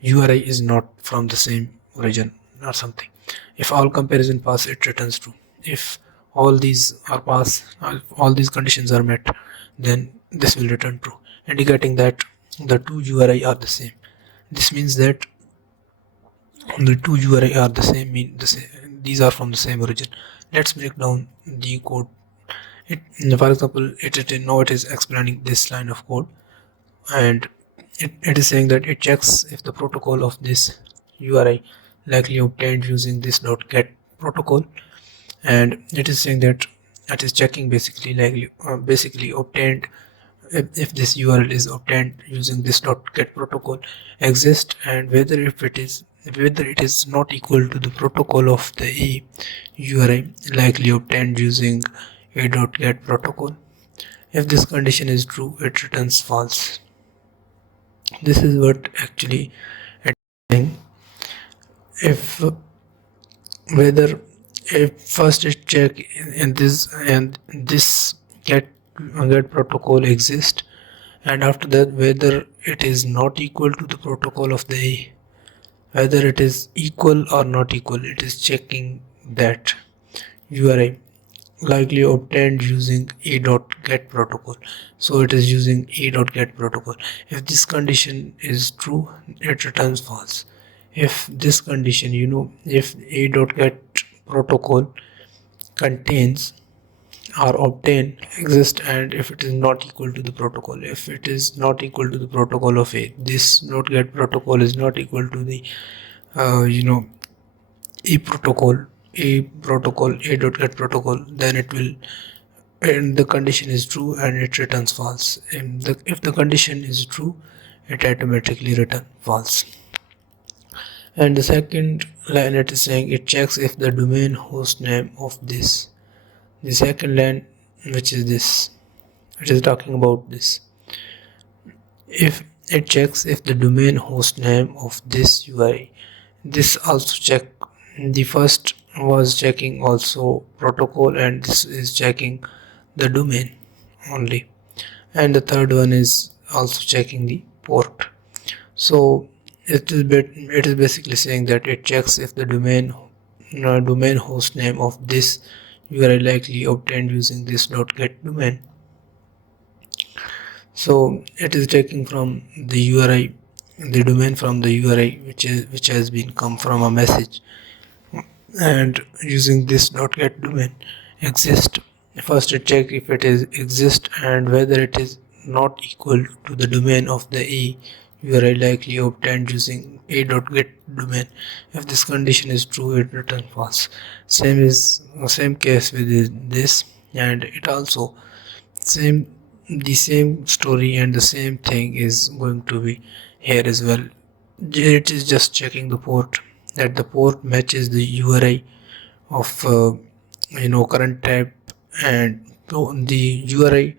URI is not from the same origin or something. If all comparison pass, it returns true. If all these are pass, all these conditions are met, then this will return true, indicating that the two URI are the same. This means that the two URI are the same, these are from the same origin. Let's break down the code. For example, it is explaining this line of code, and it is saying that it checks if the protocol of this URI likely obtained using this .get protocol, and it is saying that it is checking basically obtained, if this URL is obtained using this .get protocol exists, and whether it is not equal to the protocol of the URI likely obtained using a.get protocol. If this condition is true, it returns false. This is what actually it is saying. If whether if first it check in this and this get protocol exist, and after that whether it is not equal to the protocol of the A, whether it is equal or not equal. It is checking that URI likely obtained using a.get protocol. So it is using a.get protocol. If this condition is true, it returns false. If this condition, if a.get protocol contains or obtain exist, and if it is not equal to the protocol, if it is not equal to the protocol of A, this not get protocol is not equal to the uh, you know a protocol a.get protocol, then it will, and the condition is true and it returns false. And if the condition is true, it automatically return false. And the second line, it is saying it checks if the domain host name of this. The second line, which is this, it is talking about this. If it checks if the domain host name of this URI, this also check. The first was checking also protocol, and this is checking the domain only, and the third one is also checking the port. So it is basically saying that it checks if the domain host name of this URI likely obtained using this .get domain. So it is taking from the URI, the domain from the URI which has been come from a message, and using this .get domain exist. First it check if it is exist and whether it is not equal to the domain of the A URI likely obtained using a.get domain. If this condition is true, it returns false. Same case with this, and it also the same story and the same thing is going to be here as well. It is just checking the port, that the port matches the URI of current tab, and the URI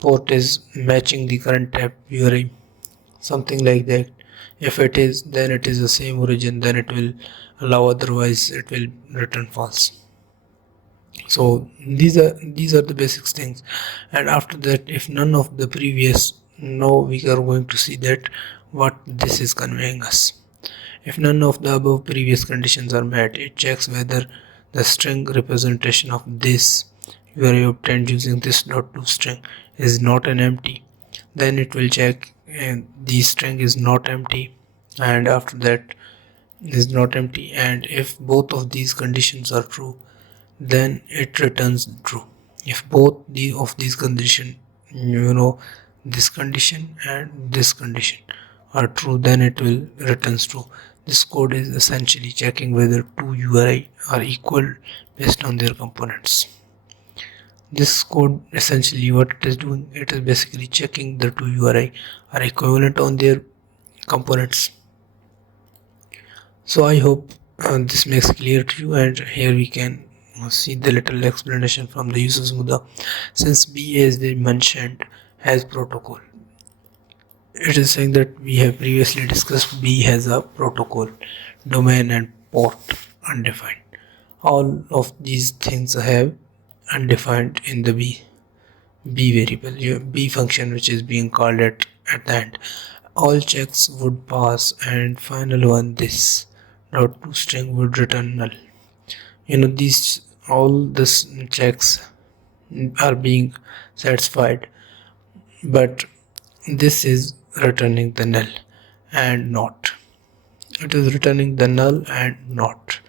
port is matching the current tab URI, something like that. If it is, then it is the same origin, then it will allow, otherwise it will return false. So these are the basic things. And after that, if none of the previous, now we are going to see that what this is conveying us. If none of the above previous conditions are met, it checks whether the string representation of this URI obtained using this .to string is not an empty. Then it will check the string is not empty, and after that is not empty, and if both of these conditions are true, then it returns true. If both of these condition, this condition and this condition are true, then it will returns true. This code is essentially checking whether two URI are equal based on their components. This code essentially what it is doing, it is basically checking the two URI are equivalent on their components. So I hope this makes clear to you, and here we can see the little explanation from the users Muda. Since B, as we mentioned, has protocol, it is saying that we have previously discussed B has a protocol, domain and port undefined. All of these things have undefined in the B variable, your B function, which is being called at the end. All checks would pass, and final one, this .to string would return null. These all this checks are being satisfied, but this is returning the null and not. It is returning the null and not.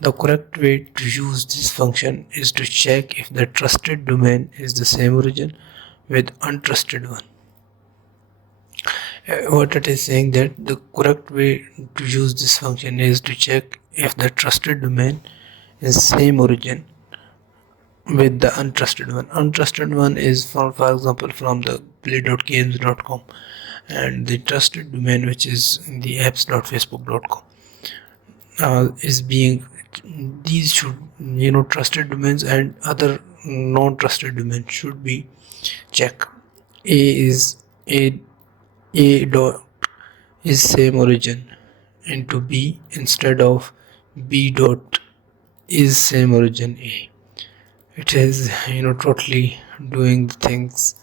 The correct way to use this function is to check if the trusted domain is the same origin with untrusted one. What it is saying, that the correct way to use this function is to check if the trusted domain is same origin with the untrusted one. Untrusted one is from, for example, from the play.games.com, and the trusted domain, which is the apps.facebook.com, is being, these should, trusted domains and other non-trusted domains should be checked. A dot is same origin into B instead of B dot is same origin A. It is totally doing the things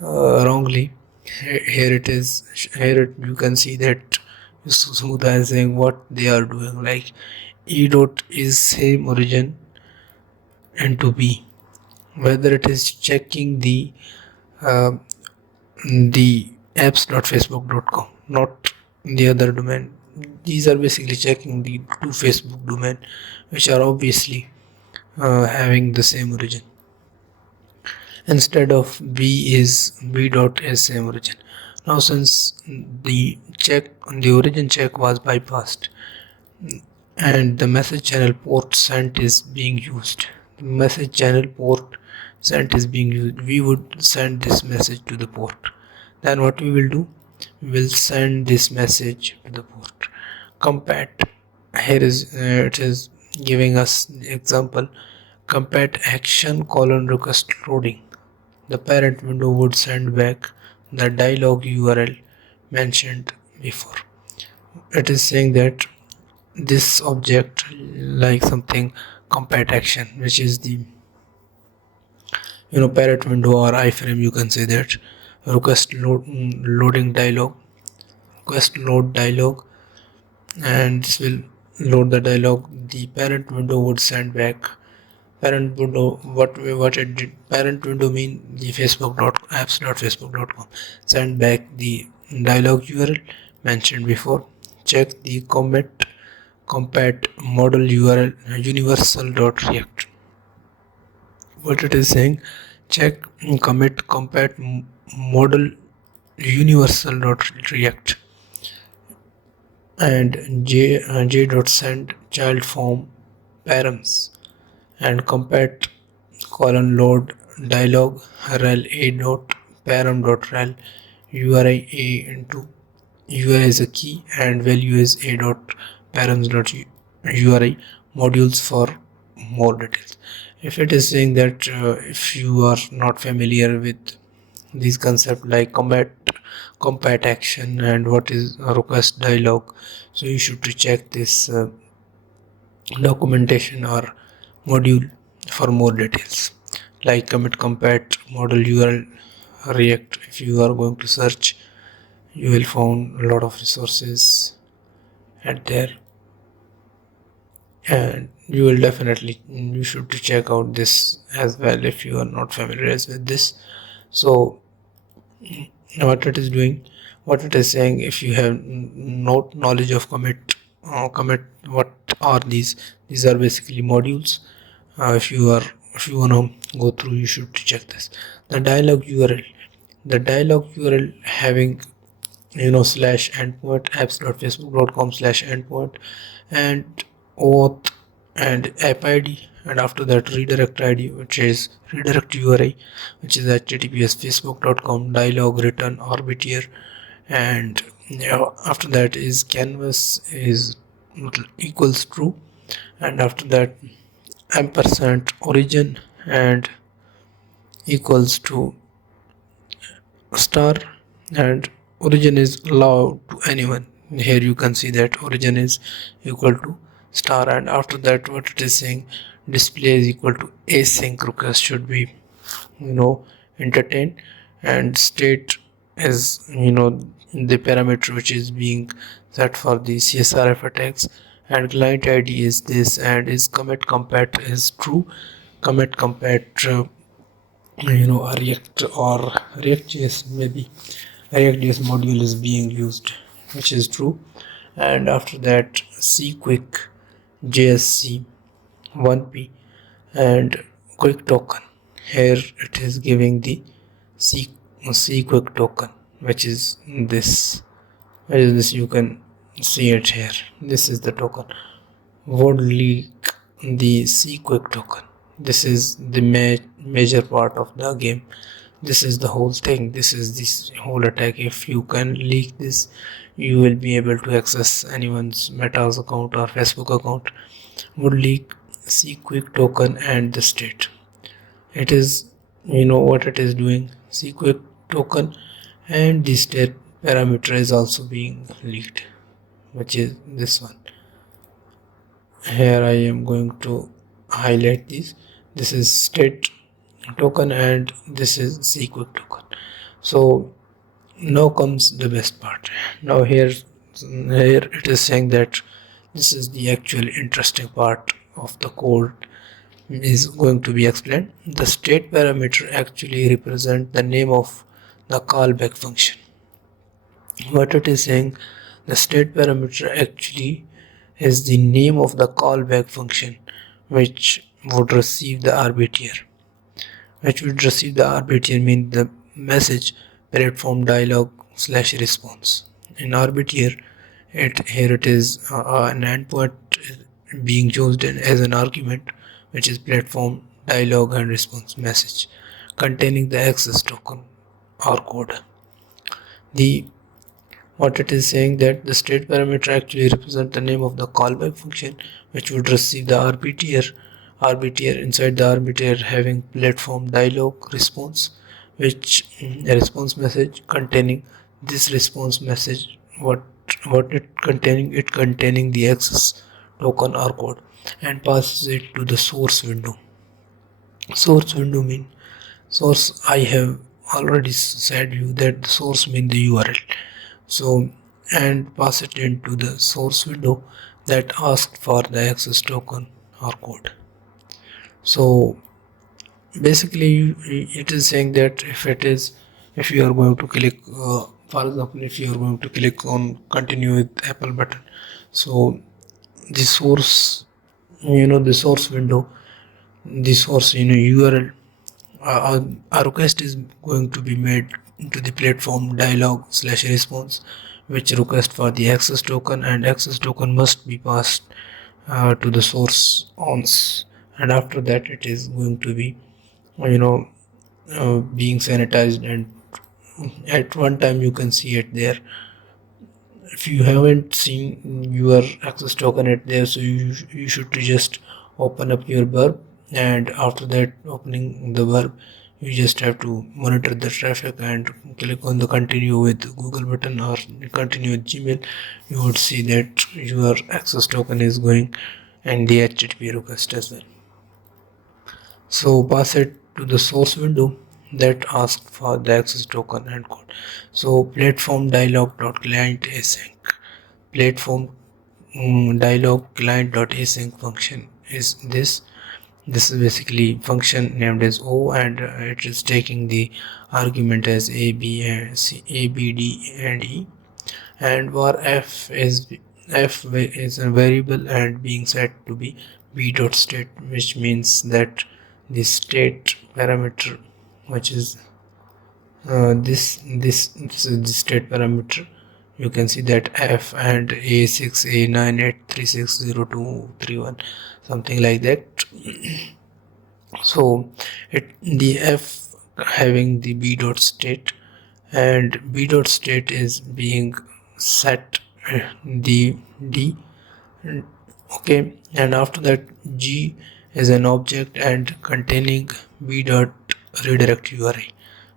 wrongly. Here it is. You can see that Sudha is saying what they are doing. Like E dot is same origin into B. Whether it is checking uh, the apps.facebook.com, not the other domain. These are basically checking the two Facebook domain, which are obviously having the same origin. Instead of B is B dot is same origin. Now since the origin check was bypassed and the message channel port sent is being used, the message channel port sent is being used, we would send this message to the port. Then what we will do, we will send this message to the port. Compat, here is it is giving us the example, compat action colon request loading. The parent window would send back the dialog URL mentioned before. It is saying that this object, like something compat action, which is the parent window or iframe, you can say that loading dialog, request load dialog, and this will load the dialog. The parent window would send back parent window. What it did, parent window mean the apps.facebook.com, send back the dialog URL mentioned before. Check the compat model URL universal.react. What it is saying, check commit compat model universal.react and j dot send child form params and compat colon load dialog rel a dot param dot rel uri a into uri is a key and value is a dot params dot uri modules for more details. If it is saying that if you are not familiar with these concepts like compat action and what is a request dialog, so you should check this documentation or module for more details, like commit compat model URL react. If you are going to search, you will find a lot of resources at there, and you should check out this as well if you are not familiar with this. So what it is doing, what it is saying, if you have no knowledge of commit, what are these are basically modules. If you want to go through, you should check this. The dialog URL having slash endpoint apps.facebook.com slash endpoint and auth and app id, and after that redirect id, which is redirect URI, which is https facebook.com dialog return arbiter, and after that is canvas is equals true, and after that ampersand origin and equals to star, and origin is allowed to anyone. Here you can see that origin is equal to star, and after that what it is saying, display is equal to async request should be entertained, and state is the parameter which is being set for the CSRF attacks, and client ID is this, and is commit compat is true, commit compat a React or React.js, maybe React.js module is being used, which is true, and after that cquick JSC 1p and quick token. Here it is giving the C quick token, which is this. You can see it here. This is the token. Would leak the C quick token. This is the major part of the game. This is the whole thing. This is this whole attack. If you can leak this, you will be able to access anyone's Meta's account or Facebook account. Would leak C quick token and the state. It is what it is doing. C quick token and the state parameter is also being leaked, which is this one. Here I am going to highlight this. This is state token and this is secret token. So now comes the best part. Now here it is saying that this is the actual interesting part of the code is going to be explained. The state parameter actually represent the name of the callback function. What it is saying, the state parameter actually is the name of the callback function which would receive the RBTR. Which would receive the RBTR means the message platform dialog slash response. In RBTR, here it is an endpoint being used as an argument, which is platform dialog and response message containing the access token or code. The what it is saying that the state parameter actually represents the name of the callback function which would receive the RBTR inside the RBTR having platform dialog response, which a response message containing this response message what it containing the access token or code and passes it to the source window. Source window mean source. I have already said you that the source mean the URL. So and pass it into the source window that asked for the access token or code. So basically it is saying that if you are going to click for example, if you are going to click on continue with Apple button, so the source, the source window, the source URL, a request is going to be made into the platform dialog slash response which request for the access token, and access token must be passed to the source ons, and after that it is going to be being sanitized, and at one time you can see it there. If you haven't seen your access token at there, so you should just open up your burp, and after that opening the burp you just have to monitor the traffic and click on the continue with Google button or continue with Gmail. You would see that your access token is going and the HTTP request as well. So pass it to the source window that asks for the access token and code. So platform dialog.client async. Platform dialog client.async function is this. This is basically function named as O, and it is taking the argument as A, B, and C, A, B, D, and E. And var f is a variable and being set to be b dot state, which means that the state parameter, which is this is the state parameter. You can see that f and a6 a98360231 something like that. So the f having the b dot state, and b dot state is being set the d, okay, and after that g is an object and containing b dot redirect URI,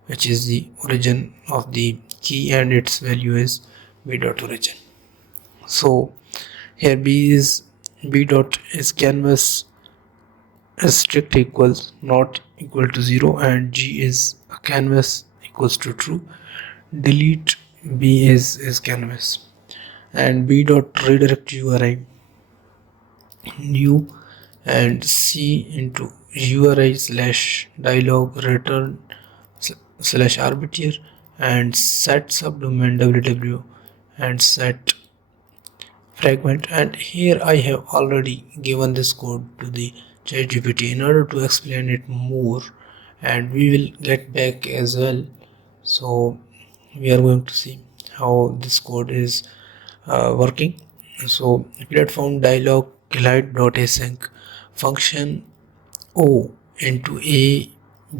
which is the origin of the key, and its value is b dot origin. So here b dot is canvas strict equals not equal to 0, and g is canvas equals to true. Delete b is canvas, and b dot redirect URI new and c into URI slash dialog return slash arbiter and set subdomain www and set fragment. And here I have already given this code to the ChatGPT in order to explain it more, and we will get back as well. So we are going to see how this code is working. So platform dialog client.async function O into A,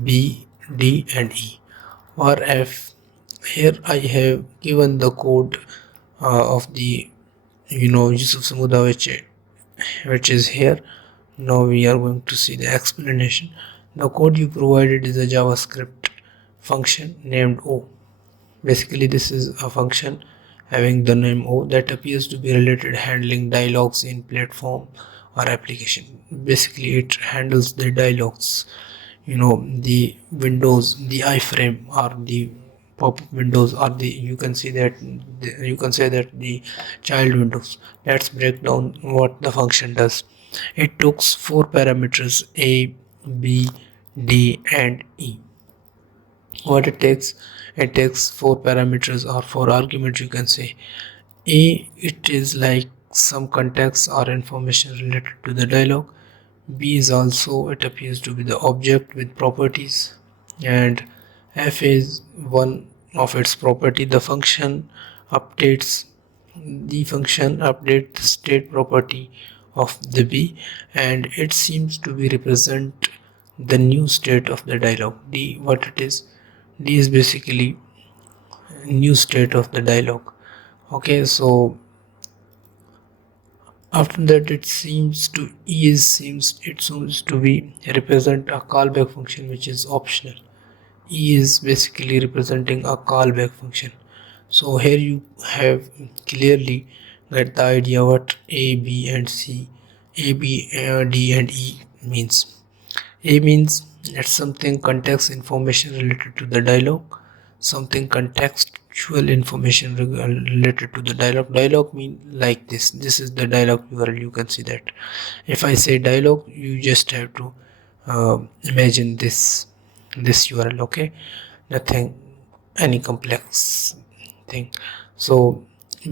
B, D and E or F. Here I have given the code of the Yusuf Samuda which is here. Now we are going to see the explanation. The code you provided is a JavaScript function named O. Basically this is a function having the name O that appears to be related handling dialogues in platform or application. Basically it handles the dialogues, the windows, the iframe or the pop-up windows, or the you can say that the child windows. Let's break down what the function does. It takes four parameters: a, b, d and e. What it takes four parameters or four arguments, you can say. A, it is like some context or information related to the dialogue. B is also, it appears to be the object with properties. And F is one of its property. The function updates the state property of the B, and it seems to be represent the new state of the dialogue. D, what it is? D is basically new state of the dialogue. Okay, so after that it seems to be represent a callback function which is optional. E is basically representing a callback function. So here you have clearly get the idea what A, B and C, A, B, D and E means. A means it's something context information related to the dialogue, something contextual information related to the dialogue. Dialogue mean like this. This is the dialogue URL. You can see that. If I say dialogue, you just have to imagine this URL. Okay, nothing any complex thing. So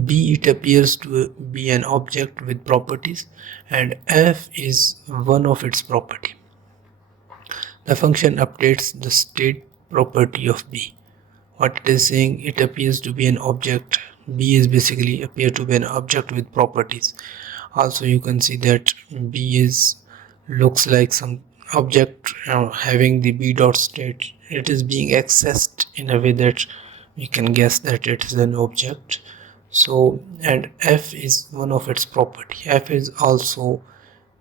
B, it appears to be an object with properties, and F is one of its property. The function updates the state property of B. What it is saying, it appears to be an object. B is basically appear to be an object with properties. Also you can see that B is looks like some object having the B dot state. It is being accessed in a way that we can guess that it is an object. So, and F is one of its property. F is also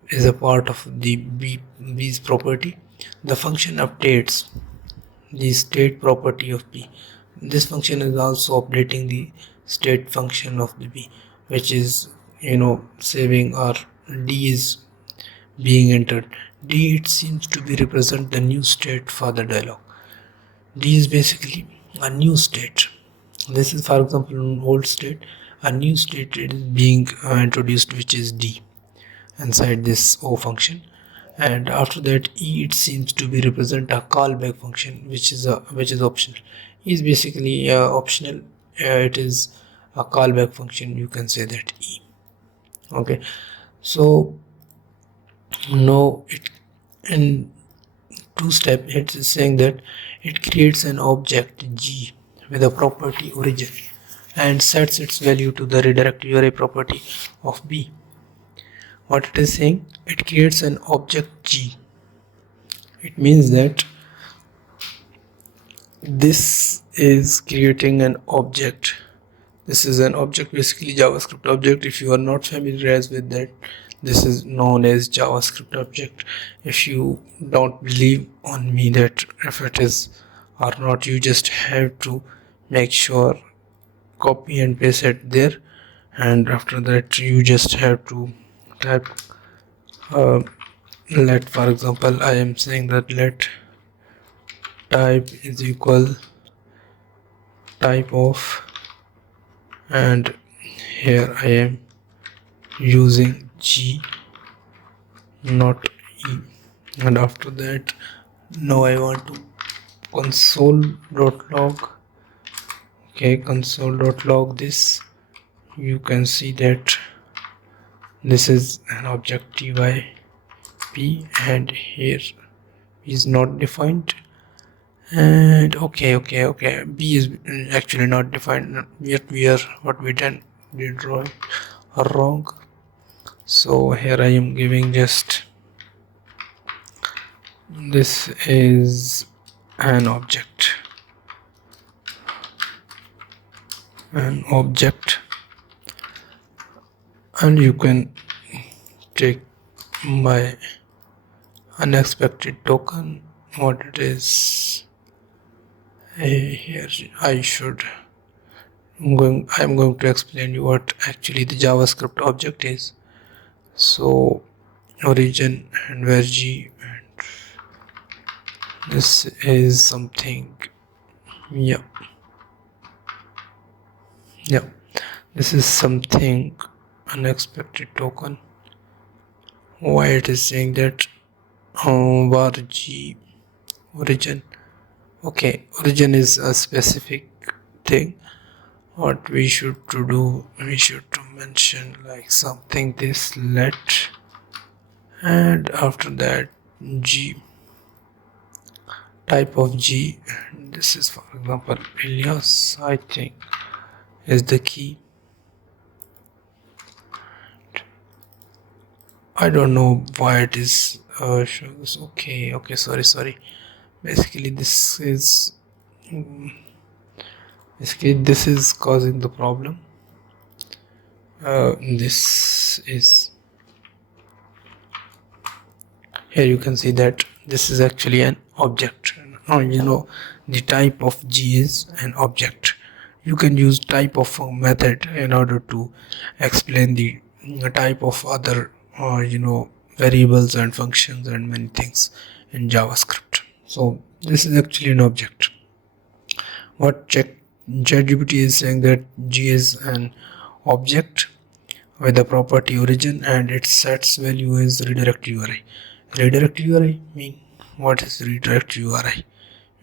is a part of the B's property. The function updates the state property of B. This function is also updating the state function of the B, which is saving, or D is being entered. D, it seems to be represent the new state for the dialogue. D is basically a new state. This is, for example, an old state. A new state is being introduced, which is D inside this O function. And after that, E, it seems to be represent a callback function which is optional. E is basically optional. It is a callback function, you can say that E. Okay, so now it in two step it is saying that it creates an object G with a property origin and sets its value to the redirect URI property of B. What it is saying, it creates an object G. It means that this is creating an object. This is an object, basically JavaScript object. If you are not familiarized with that, this is known as JavaScript object. If you don't believe on me that if it is or not, you just have to make sure copy and paste it there, and after that you just have to type let, for example, I am saying that let type is equal type of, and here I am using G, not E, and after that now I want to console.log. Okay, console.log this. You can see that this is an object typ, and here is not defined, and okay, B is actually not defined yet. What we did wrong. So here I am giving just this is an object, and you can take my unexpected token. What it is, here I'm going to explain you what actually the JavaScript object is. So origin and where G, and this is something, yeah, yeah, this is something unexpected token. Why it is saying that var G origin. Okay, origin is a specific thing. What we should to do, we should to mention like something this let, and after that G, type of G. This is for example alias, I think is the key. I don't know why it is shows. Okay, sorry. Basically this is causing the problem. This is, here you can see that this is actually an object. The type of G is an object. You can use type of method in order to explain the type of other variables and functions and many things in JavaScript. So this is actually an object. What ChatGPT is saying that G is an object with the property origin and its sets value is redirect URI. Redirect URI mean, what is redirect URI?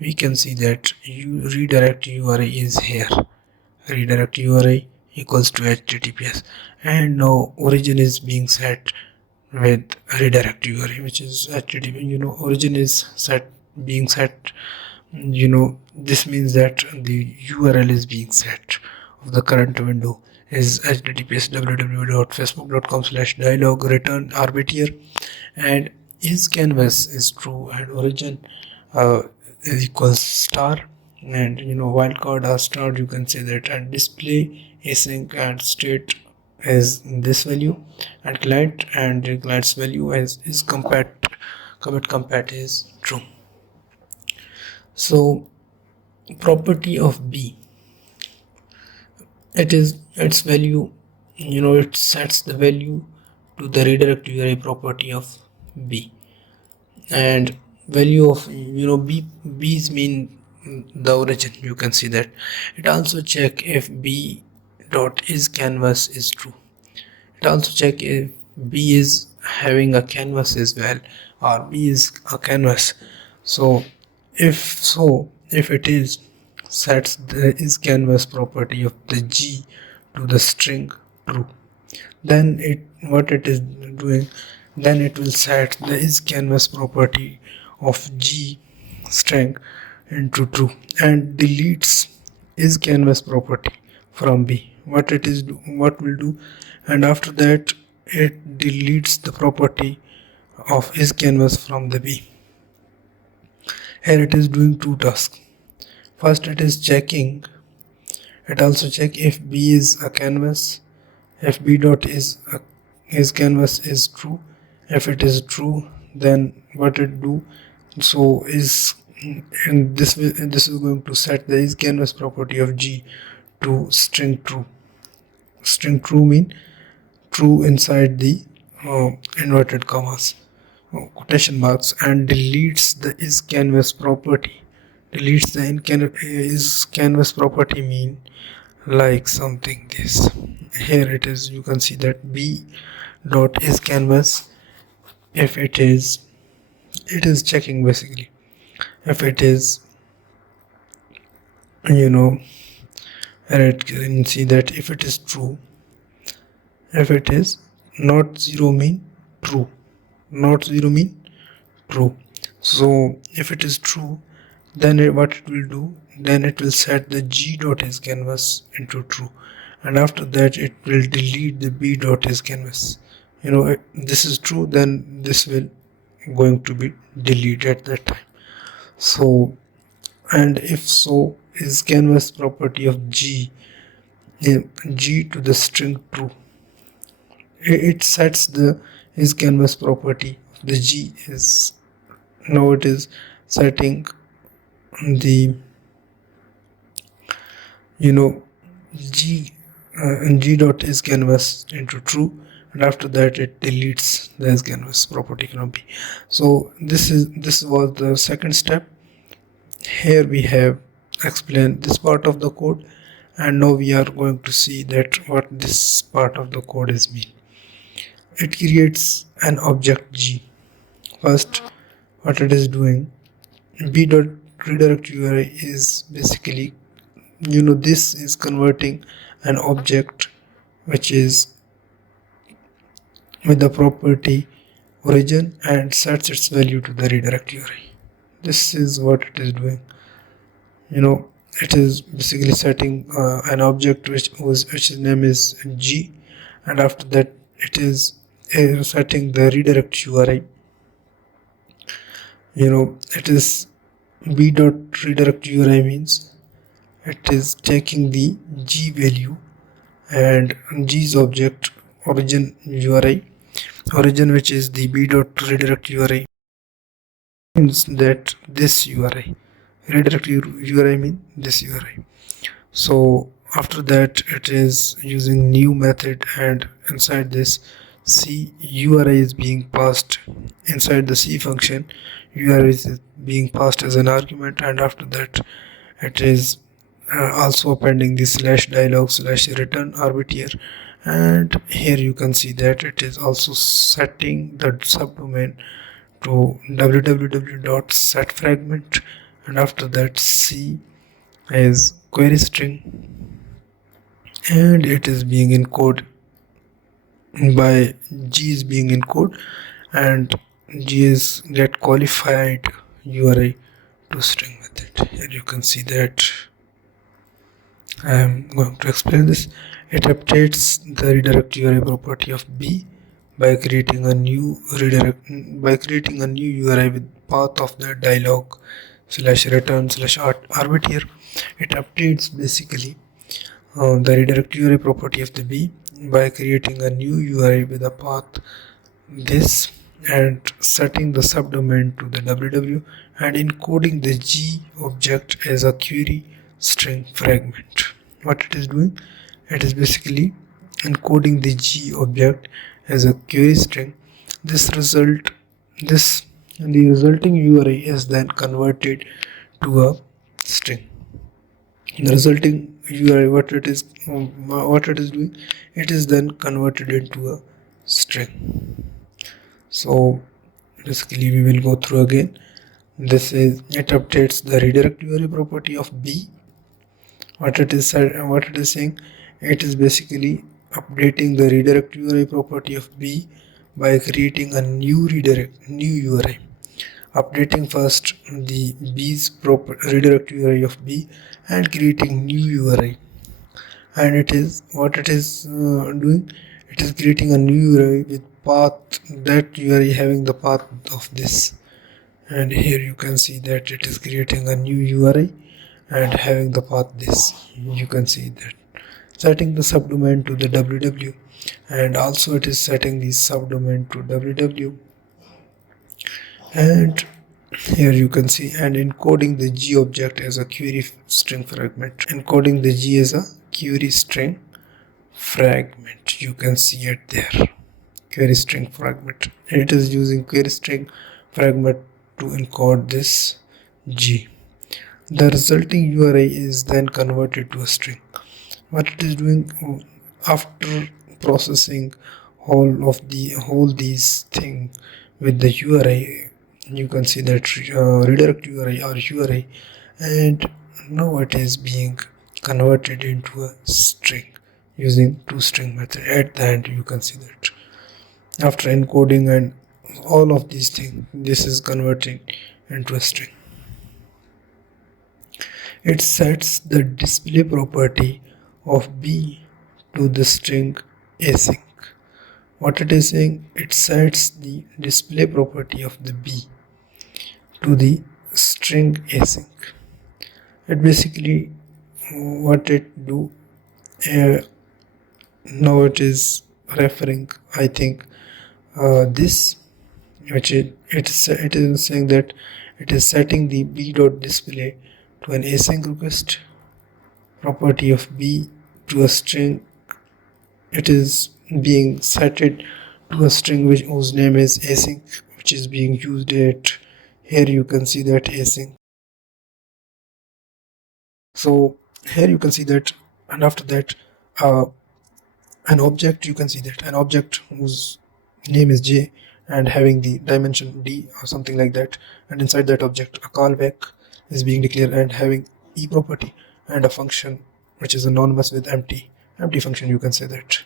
We can see that redirect URI is here. Redirect URI equals to HTTPS, and now origin is being set with redirect URI, which is HTTP. Origin is being set. This means that the URL is being set of the current window is https www.facebook.com/dialog return arbiter, and is canvas is true and origin is equals star, and wildcard or star, you can say that, and display async and state is this value, and the client's value is compat is true. So property of B, its value, it sets the value to the redirect URI property of B, and value of B's mean the origin. You can see that it also check if B dot is canvas is true. It also check if B is having a canvas as well, or B is a canvas. So if it is, sets the is canvas property of the G to the string true. Then what it is doing, then it will set the is canvas property of G string into true and deletes is canvas property from B. What will do, and after that it deletes the property of is canvas from the B. Here it is doing two tasks. First it is checking, it also check if B is a canvas, if B dot is canvas is true. If it is true, then what it do, so is, and this is going to set the is canvas property of G to string true. String true mean true inside the inverted commas, quotation marks, and deletes the is canvas property. Deletes the is canvas property mean like something this. Here it is, you can see that B dot is canvas. If it is checking basically. If it is, and it can see that if it is true, if it is not zero mean true, not zero mean true. So if it is true, then what it will do, then it will set the G dot is canvas into true, and after that it will delete the B dot is canvas. If this is true, then this will going to be deleted at that time. So, and if so, is canvas property of G to the string true. It sets the is canvas property of the G is, now it is setting the G dot is canvas into true, and after that it deletes the canvas property from B. So this was the second step. Here we have explained this part of the code, and now we are going to see that what this part of the code is mean. It creates an object G. First, what it is doing, b dot redirect URI is basically, this is converting an object which is with the property origin and sets its value to the redirect URI. This is what it is doing. It is basically setting an object which name is G, and after that it is setting the redirect URI. It is b dot redirect URI means it is taking the G value and G's object origin URI, which is the b dot redirect URI, means that this URI, redirect URI means this URI. So after that it is using new method, and inside this C URI is being passed. Inside the C function, URI is being passed as an argument, and after that it is also appending the slash dialog slash return arbiter, and here you can see that it is also setting the subdomain to www.setFragment, and after that C is query string, and it is being encoded by G is being encoded, and G is get qualified URI to string method. Here you can see that I am going to explain this. It updates the redirect URI property of B by creating a new URI with path of the dialog slash return slash arbiter. It updates basically the redirect URI property of the B by creating a new URI with a path this, and setting the subdomain to the www, and encoding the G object as a query string fragment. What it is doing, it is basically encoding the G object as a query string. The resulting URI is then converted to a string. The resulting URI, what it is doing, it is then converted into a string. So basically we will go through again. This is, it updates the redirect URI property of B. What it is saying, it is basically updating the redirect URI property of B by creating a new URI. Updating first the B's redirect URI of B and creating new URI. And it is doing, it is creating a new URI with path, that URI having the path of this. And here you can see that it is creating a new URI and having the path this. You can see that setting the subdomain to the www, and also it is setting the subdomain to www, and here you can see, and encoding the G object as a query string fragment. Encoding the G as a query string fragment. You can see it there. Query string fragment. It is using query string fragment to encode this G. The resulting URI is then converted to a string. What it is doing, after processing all these things with the URI, you can see that redirect URI or URI, and now it is being converted into a string using toString method. At the end you can see that after encoding and all of these things, this is converting into a string. It sets the display property of B to the string async. What it is saying, it sets the display property of the B to the string async. It basically, what it do, now it is referring, I think, this, which it is saying that it is setting the b.display to an async request property of B to a string. It is being set it to a string whose name is async, which is being used at here. You can see that async. So here you can see that, and after that an object, you can see that an object whose name is j and having the dimension d or something like that, and inside that object a callback is being declared and having e property and a function which is anonymous with empty function, you can say that.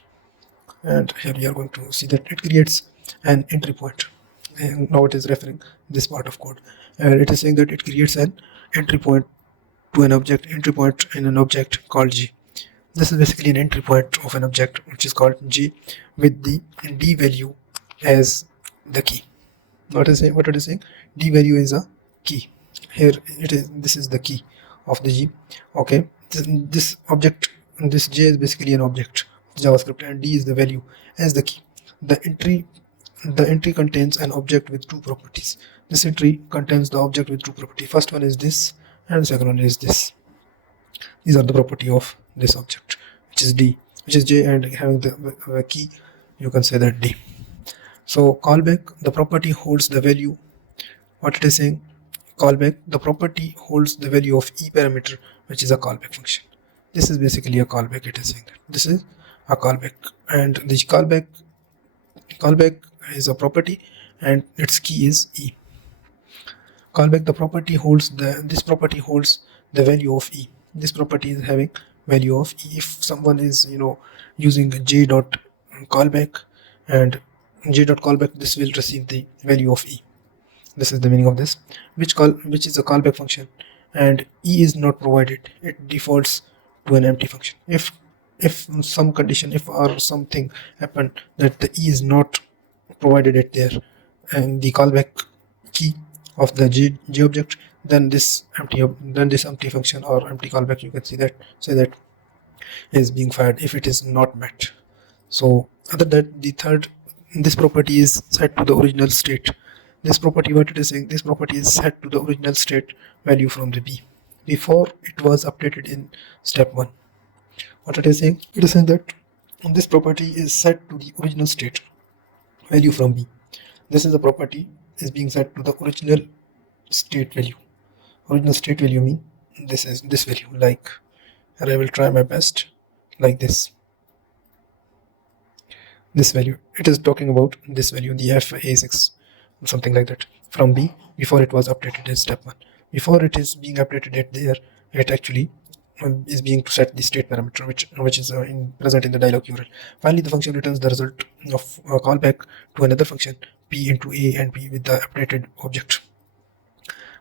And here we are going to see that it creates an entry point, and now it is referring this part of code, and it is saying that it creates an entry point to an object, entry point in an object called g. This is basically an entry point of an object which is called g with the d value as the key. What is it saying? D value is a key. Here it is. This is the key of the g. Okay. This object, this j is basically an object of JavaScript, and d is the value as the key. The entry contains an object with two properties. This entry contains the object with two properties. First one is this, and the second one is this. These are the property of this object, which is d, which is j, and having the key, you can say that d. So callback, the property holds the value. What it is saying? Callback, the property holds the value of e parameter, which is a callback function. This is basically a callback. It is saying that this is a callback, and the callback is a property, and its key is e. Callback, the property holds this property holds the value of e. This property is having value of e. If someone is using j dot callback and j dot callback, this will receive the value of e. This is the meaning of this, which is a callback function, and e is not provided. It defaults to an empty function. If some condition, if or something happened that the e is not provided it there, and the callback key of the J object, then this empty function or empty callback, you can say that is being fired if it is not met. So other that the third, this property is set to the original state. This property, what it is saying, this property is set to the original state value from the b before it was updated in step 1. What it is saying? It is saying that this property is set to the original state value from b. This is a property is being set to the original state value. Original state value mean this is this value, like, and I will try my best like this value. It is talking about this value, the fa6, something like that, from b before it was updated in step 1. Before it is being updated at there, it actually is being to set the state parameter, which is present in the dialog URL. Finally, the function returns the result of a callback to another function p into a and b with the updated object.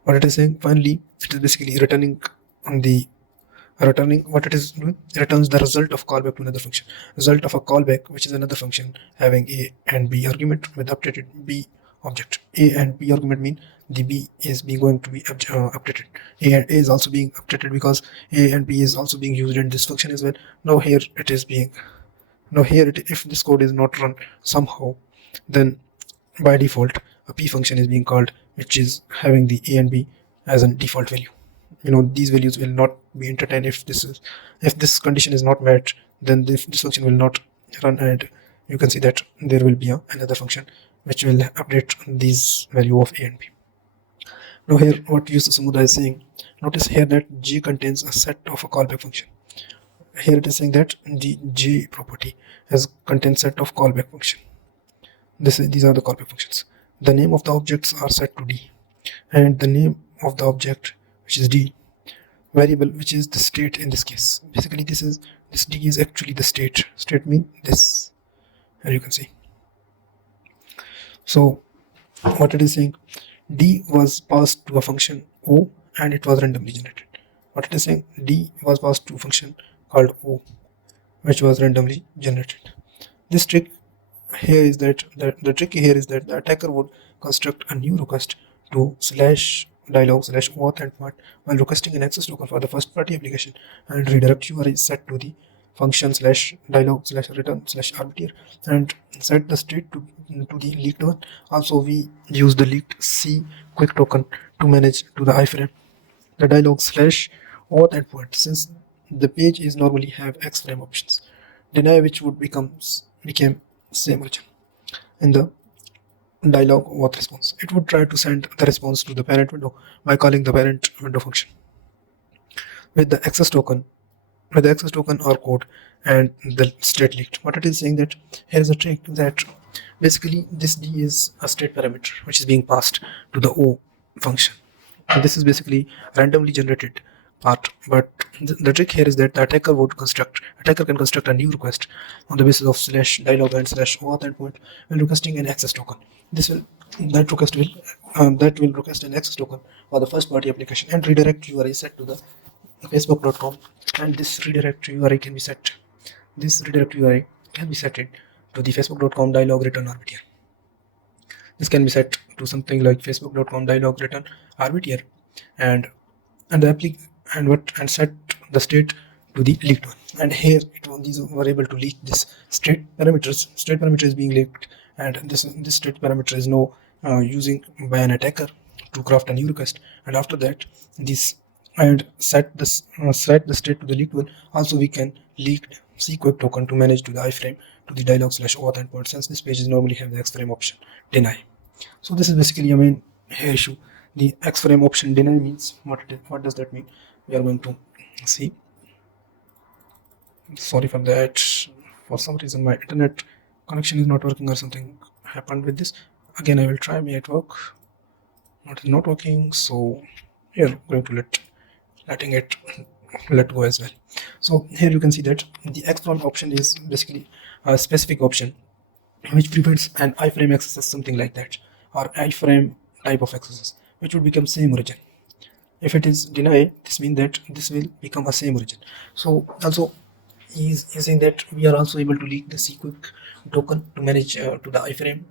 What it is saying, finally, it is basically returning what it is doing, it returns the result of callback to another function. Result of a callback, which is another function having a and b argument with updated b object. A and b argument mean the b is going to be updated. A and a is also being updated because a and b is also being used in this function as well. Now here it is being, if this code is not run somehow, then by default a p function is being called, which is having the a and b as a default value. These values will not be entertained if this condition is not met, then this function will not run, and you can see that there will be another function which will update these value of a and b. Now here what user Samudha is saying, notice here that j contains a set of a callback function. Here it is saying that the j property has contains set of callback function. These are the callback functions. The name of the objects are set to d, and the name of the object, which is d, variable, which is the state in this case. Basically this d is actually the state. State mean this, and you can see. So what it is saying, d was passed to a function o and it was randomly generated. What it is saying, d was passed to a function called o which was randomly generated. This trick here is that the trick here is that the attacker would construct a new request to /dialog/auth endpoint while requesting an access token for the first party application, and redirect URI is set to the function /dialog/return/arbiter and set the state to the leaked one. Also, we use the leaked C quick token to manage to the iframe the dialog/auth endpoint, since the page is normally have xframe options. Deny which would become became same origin. In the dialog auth response, it would try to send the response to the parent window by calling the parent window function with the access token or code and the state leaked. What it is saying that here is a trick that basically this D is a state parameter which is being passed to the O function. And this is basically randomly generated part, but the trick here is that the attacker can construct a new request on the basis of /dialog and /auth endpoint when requesting an access token. That request will request an access token for the first party application and redirect URI set to the facebook.com, and this redirect URI can be set to the facebook.com dialog return arbiter. This can be set to something like facebook.com dialog return arbiter and set the state to the leaked one. And here these were able to leak this state parameters. State parameter is being leaked, and this state parameter is now using by an attacker to craft a new request. And after that, set the state to the leaked one. Also, we can leak CQuick token to manage to the iframe to the dialog/auth endpoint, since this pages normally have the xframe option deny. So this is basically a main here issue. The xframe option deny means what does that mean? We are going to see. Sorry for that. For some reason my internet connection is not working or something happened with this. Again, I will try. May it work? Not working. So here going to let go as well. So here you can see that the xframe option is basically a specific option which prevents an iframe access, something like that, or iframe type of accesses, which would become same origin. If it is denied, this means that this will become a same origin. So also is saying that we are also able to leak the CQuick token to manage to the iframe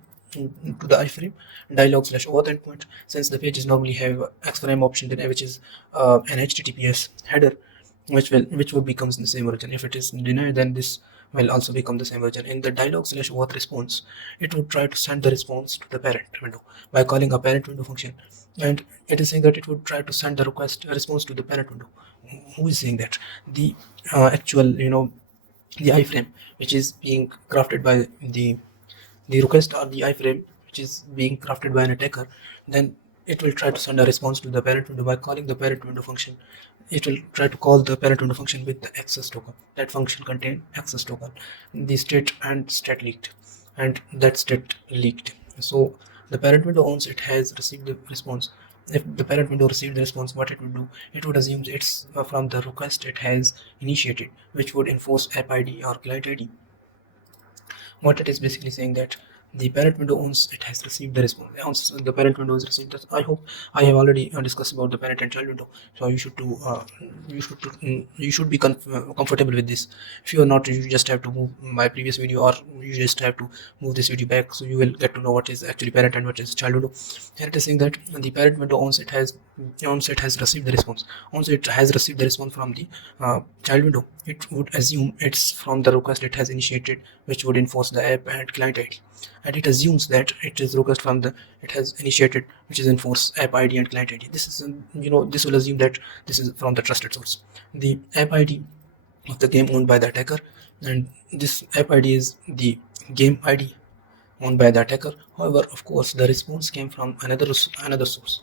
dialog/auth endpoint, since the pages normally have xframe option deny, which is an HTTPS header which would become the same origin. If it is denied, then this will also become the same origin. In the dialog/auth response, it would try to send the response to the parent window by calling a parent window function, and it is saying that it would try to send the response to the parent window. Who is saying that? The actual the iframe which is being crafted by the request, or the iframe which is being crafted by an attacker. Then it will try to send a response to the parent window by calling the parent window function. It will try to call the parent window function with the access token. That function contains access token, the state leaked, and that state leaked. So the parent window, once it has received the response, if the parent window received the response, what it would do, it would assume it's from the request it has initiated, which would enforce app ID or client ID. What it is basically saying that the parent window, once it has received the response, once the parent window is received, I hope I have already discussed about the parent and child window, so you should be comfortable with this. If you are not, you just have to move my previous video, or you just have to move this video back, so you will get to know what is actually parent and what is child window. Here it is saying that the parent window, once it has received the response, from the child window, it would assume it's from the request it has initiated, which would enforce the app and client ID. And it assumes that it is request from the it has initiated, which is enforce app ID and client ID. This is this will assume that this is from the trusted source, the app ID of the game owned by the attacker, and this app ID is the game ID owned by the attacker. However, of course, the response came from another source.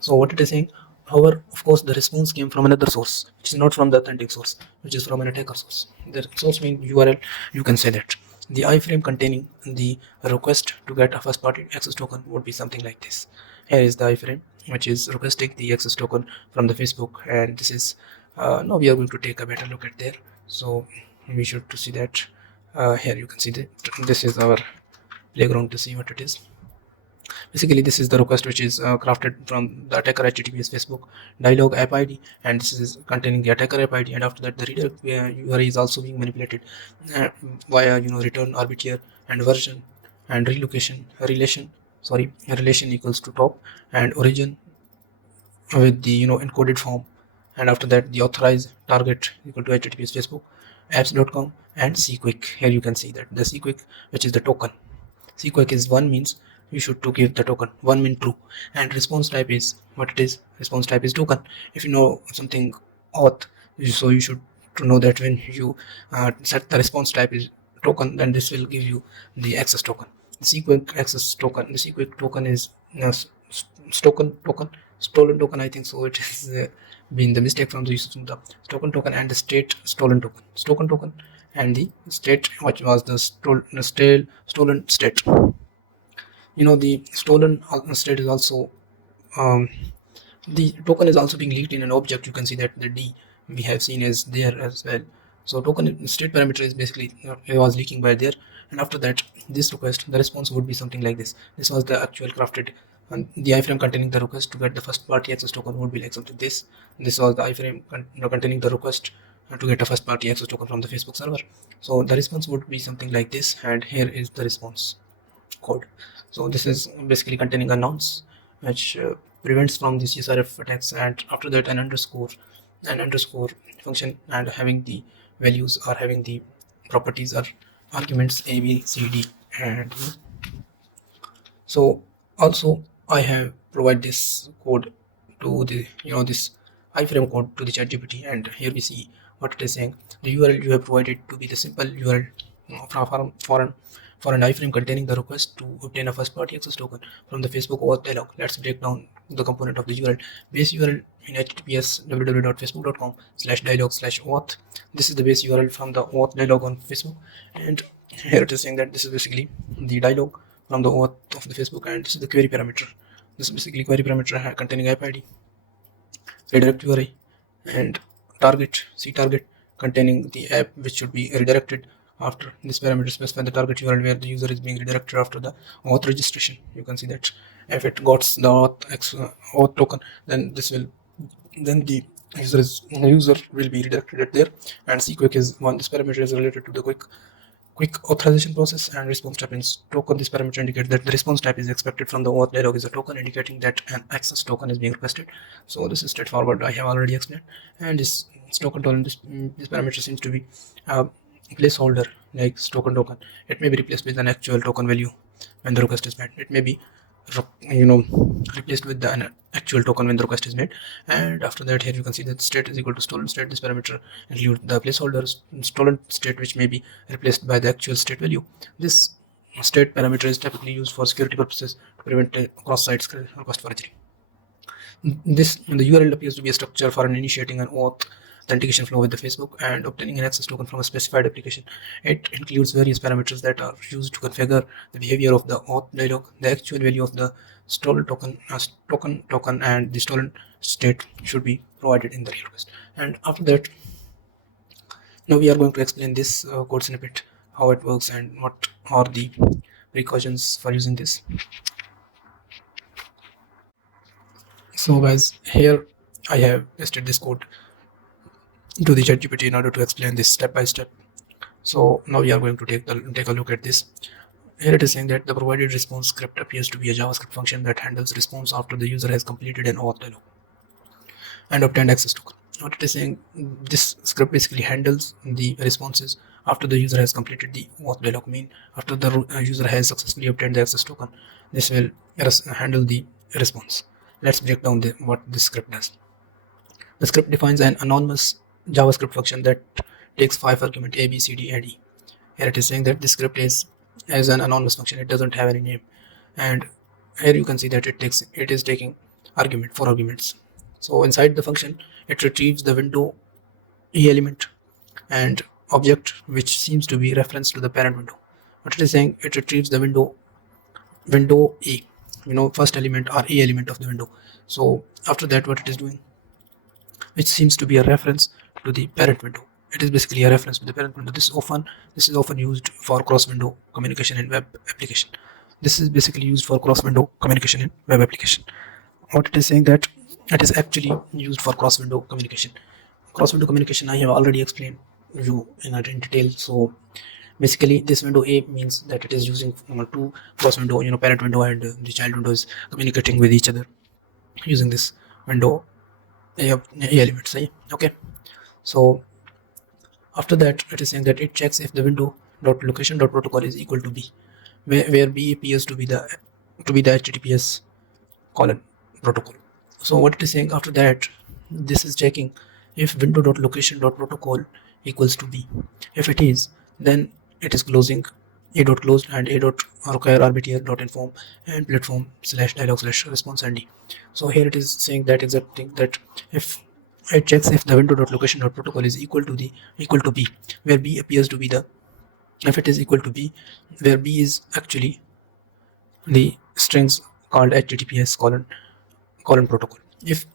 So what it is saying, however, of course, the response came from another source, which is not from the authentic source, which is from an attacker source. The source means URL. You can say that the iframe containing the request to get a first party access token would be something like this. Here is the iframe which is requesting the access token from the Facebook, and this is now we are going to take a better look at there. So we should to see that here you can see that this is our playground to see what it is. Basically, this is the request which is crafted from the attacker HTTPS Facebook dialog app ID, and this is containing the attacker app ID. And after that, the redirect URI is also being manipulated via return arbiter and version and relation equals to top and origin with the encoded form. And after that, the authorized target equal to HTTPS Facebook apps.com and CQuick. Here you can see that the CQuick, which is the token. CQuick is 1 means you should to give the token, 1 mean true, and response type is what it is. Response type is token. If you know something auth, so you should to know that when you set the response type is token, then this will give you the access token. The secret access token. The secret token is stolen token. I think so. It is been the mistake from the usage of the token and the state stolen token. Token token and the state, which was the stolen state. The stolen state is also the token is also being leaked in an object. You can see that the D we have seen is there as well. So token state parameter is basically it was leaking by there, and after that this request, the response would be something like this. This was the actual crafted, and the iframe containing the request to get the first party access token would be like something this. This was the iframe containing the request to get a first party access token from the Facebook server. So the response would be something like this, and here is the response code. So this is basically containing a nonce which prevents from these CSRF attacks, and after that an underscore function, and having the values or having the properties or arguments A, B, C, D, and so also I have provided this code to the this iframe code to the ChatGPT, and here we see what it is saying. The URL you have provided to be the simple URL for an iframe containing the request to obtain a first party access token from the Facebook auth dialog. Let's break down the component of the URL. Base URL in https www.facebook.com/dialog/auth. This is the base URL from the auth dialog on Facebook, and here it is saying that this is basically the dialog from the auth of the Facebook, and this is the query parameter. This is basically query parameter containing app ID, redirect URI, and target target containing the app which should be redirected. After this parameter specify the target URL where the user is being redirected after the auth registration. You can see that if it got the auth token, then the user will be redirected at there. And cquick is one. This parameter is related to the quick authorization process, and response type is token. This parameter indicates that the response type is expected from the auth dialog is a token, indicating that an access token is being requested. So this is straightforward. I have already explained. And this token this parameter seems to be placeholder like token. It may be replaced with an actual token value when the request is made. It may be replaced with an actual token when the request is made. And after that, here you can see that state is equal to stolen state. This parameter includes the placeholder stolen state, which may be replaced by the actual state value. This state parameter is typically used for security purposes to prevent cross-site request forgery. The URL appears to be a structure for initiating an auth authentication flow with the Facebook and obtaining an access token from a specified application. It includes various parameters that are used to configure the behavior of the auth dialog. The actual value of the stolen token, and the stolen state should be provided in the real request. And after that, now we are going to explain this code snippet, how it works and what are the precautions for using this. So guys, here I have pasted this code to the ChatGPT in order to explain this step by step. So now we are going to take a look at this. Here it is saying that the provided response script appears to be a JavaScript function that handles response after the user has completed an auth dialog and obtained access token. What it is saying, this script basically handles the responses after the user has completed the auth dialog. Mean after the user has successfully obtained the access token, this will handle the response. Let's break down what this script does. The script defines an anonymous JavaScript function that takes 5 arguments A, B, C, D, and E. Here it is saying that this script is as an anonymous function. It doesn't have any name, and here you can see that it is taking 4 arguments. So inside the function, it retrieves the window E element and object, which seems to be reference to the parent window. What it is saying, it retrieves the window E, first element or E element of the window. So after that, what it is doing, which seems to be a reference to the parent window. It is basically a reference to the parent window. This is often used for cross-window communication in web application. This is basically used for cross-window communication in web application. What it is saying that it is actually used for cross-window communication. Cross-window communication I have already explained you in detail. So basically, this window A means that it is using two cross-window, parent window and the child window is communicating with each other using this window A elements. Okay. So after that, it is saying that it checks if the window.location.protocol is equal to B, where B appears to be the HTTPS protocol. So what it is saying after that, this is checking if window.location.protocol equals to B. If it is, then it is closing a dot closed and a dot require arbiter dot inform and platform slash dialog slash response nd. So here it is saying that exact thing, that if it checks if the window dot location dot protocol is equal to b, where b appears to be the, if it is equal to b, where b is actually the strings called https colon protocol. If,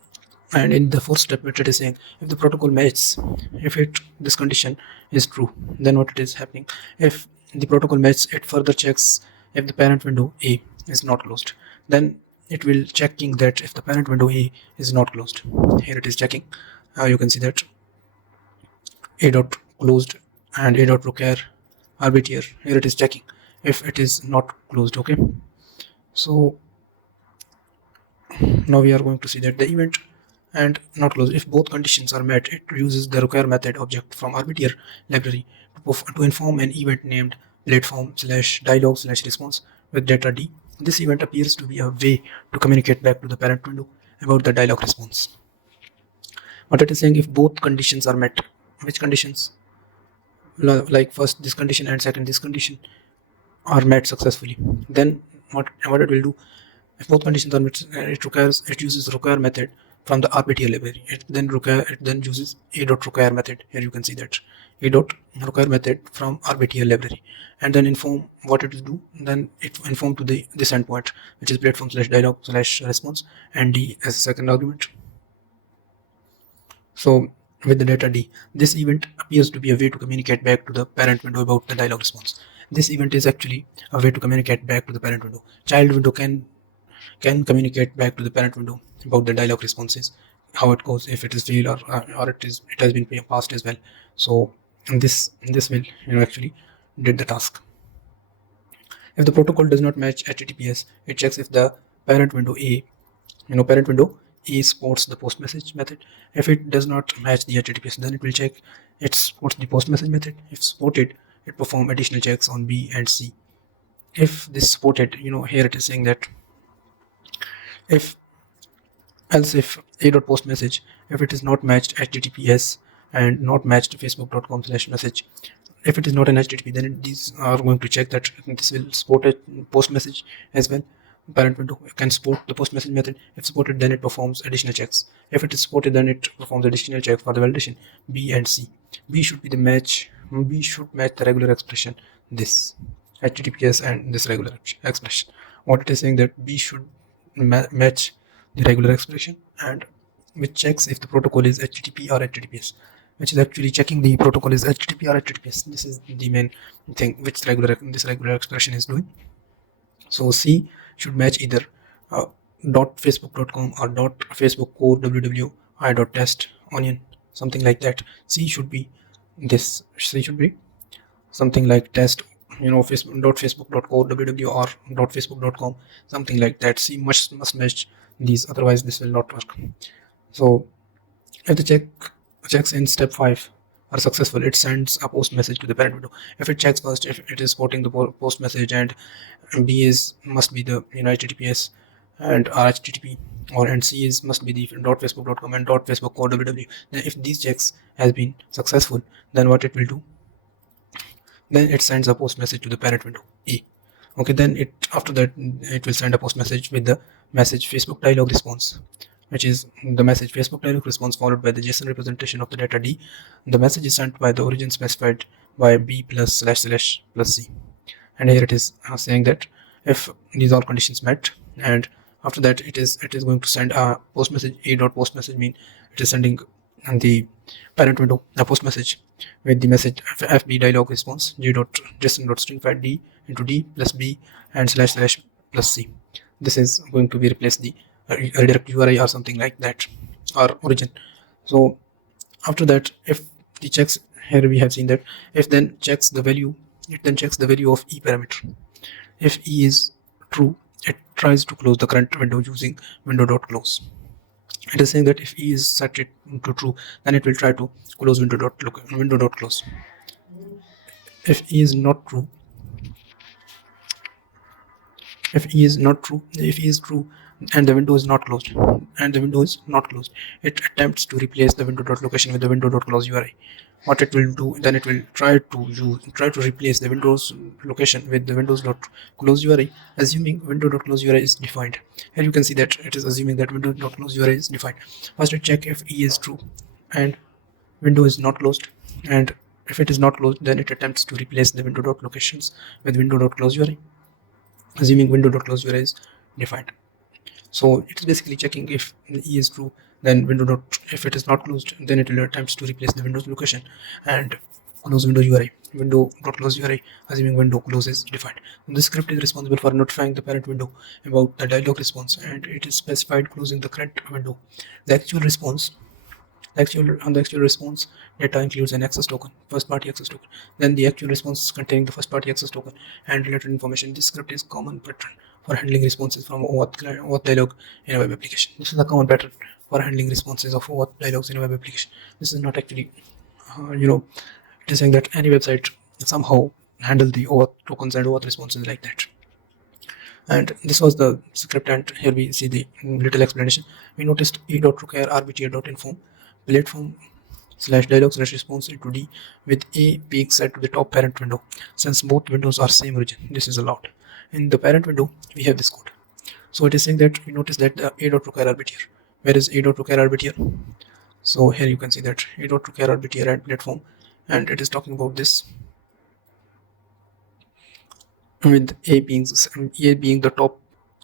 and in the fourth step it is saying if the protocol matches, if it this condition is true, then what it is happening, if the protocol matches, it further checks if the parent window a is not closed. Then it will checking that if the parent window a is not closed, here it is checking, you can see that a dot closed and a dot require arbiter, here it is checking if it is not closed. Okay, so now we are going to see that the event and not closed, if both conditions are met, it uses the require method object from arbiter library to inform an event named platform slash dialog slash response with data d. This event appears to be a way to communicate back to the parent window about the dialog response. What it is saying, if both conditions are met, which conditions, like first this condition and second this condition are met successfully, then what it will do, if both conditions are met, it uses require method from the arbiter library. It then uses a dot require method. Here you can see that a dot require method from arbiter library, and then inform what it will do. Then it inform to this endpoint, which is platform slash dialog slash response and d as a second argument. So with the data d, this event appears to be a way to communicate back to the parent window about the dialog response. This event is actually a way to communicate back to the parent window. Child window can communicate back to the parent window about the dialog responses, how it goes, if it is failed or it has been passed as well. So this will actually did the task. If the protocol does not match HTTPS, it checks if the parent window A supports the post message method. If it does not match the HTTPS, then it will check it supports the post message method. If supported, it perform additional checks on B and C. If this supported, here it is saying that if a dot post message, if it is not matched HTTPS and not matched facebook.com/message, if it is not an HTTP, then these are going to check that this will support a post message as well. Parent window can support the post message method. If supported, then it performs additional checks. If it is supported, then it performs additional check for the validation B and C. B should be the match. B should match the regular expression, this HTTPS and this regular expression. What it is saying, that B should match the regular expression, and which checks if the protocol is HTTP or HTTPS, which is actually checking the protocol is HTTP or HTTPS. This is the main thing which this regular expression is doing. So C should match either .facebook.com or .facebook core wwi.test onion, something like that. C should be this. C should be something like test, .facebook.core ww or .facebook.com, something like that. C must match these, otherwise this will not work. So if the checks in step 5 are successful, it sends a post message to the parent window. If it checks first if it is supporting the post message and B must be the HTTPS and HTTP, and C must be the .facebook.com and .facebook core ww, then if these checks has been successful, then what it will do, then it sends a post message to the parent window A. Okay, then after that it will send a post message with the message Facebook dialog response, which is the message Facebook dialog response followed by the JSON representation of the data D. The message is sent by the origin specified by B +/ plus C. And here it is saying that if these all conditions met, and after that it is going to send a post message. A dot post message mean it is sending the parent window a post message with the message FB dialog response JSON.string fat D into D plus B and / plus C. This is going to be replace the redirect URI or something like that, or origin. So after that, if the checks, here we have seen that if then checks the value, it then checks the value of E parameter. If E is true, it tries to close the current window using window.close. It is saying that if E is set it to true, then it will try to close window.close. If E is not true, if E is true and the window is not closed, it attempts to replace the window.location with the window.close URI. what it will do, then it will try to replace the Windows location with the Windows.close URI, assuming Windows.close URI is defined. Here you can see that it is assuming that Windows.close URI is defined. First it check if E is true and window is not closed, and if it is not closed, then it attempts to replace the window.locations with window.close URI, assuming window.close URI is defined. So it is basically checking if the E is true, then if it is not closed, then it will attempt to replace the Windows location and close window URI, window.close URI, assuming window close is defined. This script is responsible for notifying the parent window about the dialog response, and it is specified closing the current window. The actual response data includes an access token, first party access token, then the actual response containing the first party access token and related information. This script is common pattern for handling responses from OAuth dialog in a web application. This is a common pattern for handling responses of OAuth dialogs in a web application. This is not actually, it is saying that any website somehow handle the OAuth tokens and OAuth responses like that. And this was the script, and here we see the little explanation. We noticed e.require rbtr.inform platform/dialog/response into D with A being set to the top parent window. Since both windows are same origin, this is allowed. In the parent window, we have this code. So it is saying that we notice that the a.require rbtr. Where is a.require rbtr? So here you can see that a.require rbtr and platform, and it is talking about this with A being the top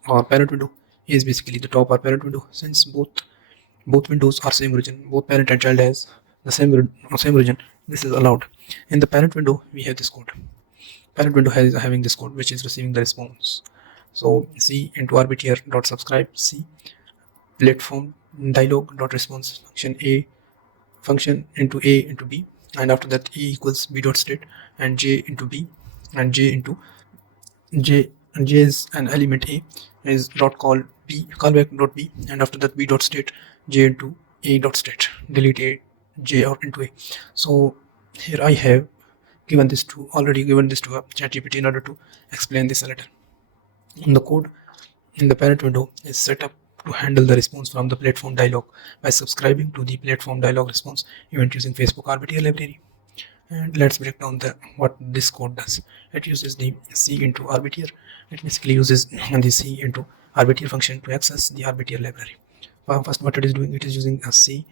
or parent window. A is basically the top or parent window. Since both windows are same origin, both parent and child has the same origin, this is allowed. In the parent window, we have this code. Parent window having this code, which is receiving the response. So C into rbtr.subscribe C platform dialog.response function into A into B, and after that A equals B.state and J into B, and J into J is an element A is dot call B callback dot B, and after that B.state J into A.state, delete A J out into A. So here I have already given this to a ChatGPT in order to explain this a little. The code in the parent window is set up to handle the response from the platform dialog by subscribing to the platform dialog response event using Facebook RBTR library. And let's break down what this code does. It uses the C into RBTR. It basically uses the C into RBTR function to access the RBTR library. First, what it is doing, it is using a C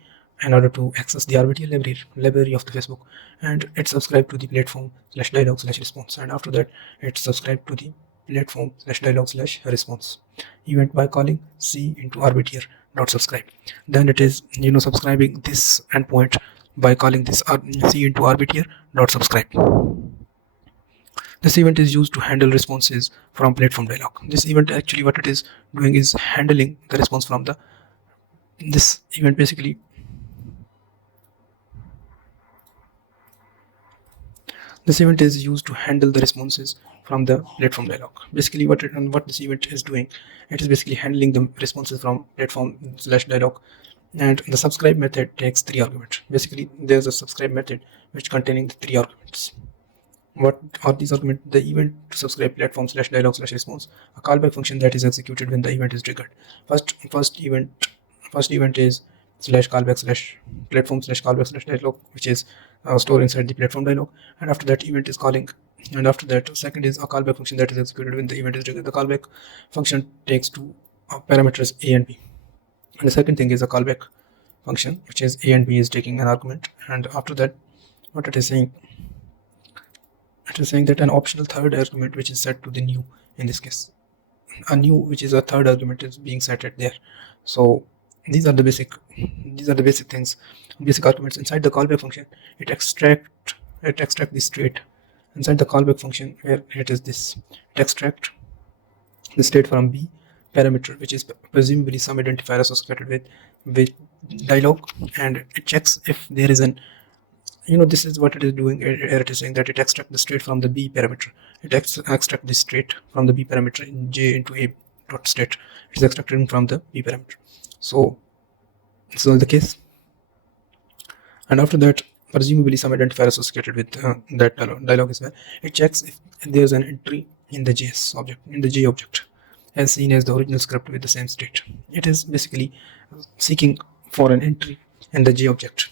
in order to access the RBTR library of the Facebook, and it subscribed to the platform/dialog/response, and after that it subscribed to the platform/dialog/response event by calling C into RBTR.subscribe. Then it is subscribing this endpoint by calling this C into RBTR.subscribe. This event is used to handle responses from platform dialog. This event actually what it is doing is handling the response from this event basically. This event is used to handle the responses from the platform dialog. Basically what this event is doing, it is basically handling the responses from platform/dialog. And the subscribe method takes 3 arguments. Basically there's a subscribe method which containing the 3 arguments. What are these arguments? The event to subscribe platform/dialog/response, a callback function that is executed when the event is triggered. First event is /callback/platform/callback/dialog, which is stored inside the platform dialog, and after that event is calling. And after that, second is a callback function that is executed when the event is triggered. The callback function takes 2 parameters A and B. And the second thing is a callback function, which is A and B is taking an argument. And after that, what it is saying that an optional third argument which is set to the new, in this case a new which is a third argument is being set at there. So these are the basic things, basic arguments inside the callback function. It extract the state inside the callback function, where it is this. It extract the state from B parameter, which is presumably some identifier associated with dialog, and it checks if there is an this is what it is doing. It is saying that it extracts the state from the B parameter. It extract the state from the B parameter in J into A.state. It is extracted from the B parameter. So this is the case. And after that, presumably some identifier associated with that dialog as well. It checks if there is an entry in the JS object, in the J object, as seen as the original script with the same state. It is basically seeking for an entry in the J object.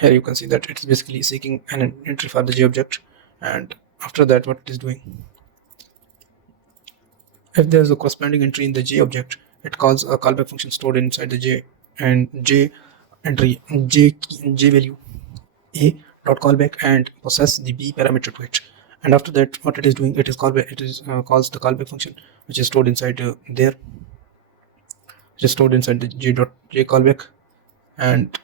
Here you can see that it's basically seeking an entry for the J object, and after that what it is doing, if there is a corresponding entry in the J object, it calls a callback function stored inside the J, and J entry J value A dot callback and possess the B parameter to it. And after that what it is doing, it is calls the callback function which is stored inside there, which is stored inside the J callback, and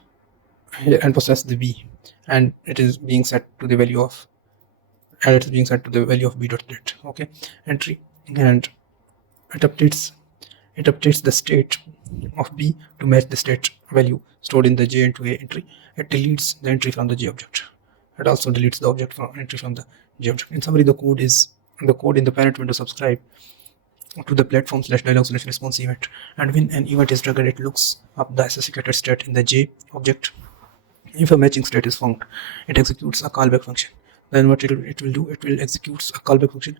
possess the B, and it is being set to the value of B dot date. Okay, entry, and it updates the state of B to match the state value stored in the J into A entry. It deletes the entry from the J object. It also deletes the object from entry from the J object. In summary, the code in the parent window subscribe to the platform/dialog/response event, and when an event is triggered, it looks up the associated state in the J object. If a matching state is found, it executes a callback function. Then what it will do, it will execute a callback function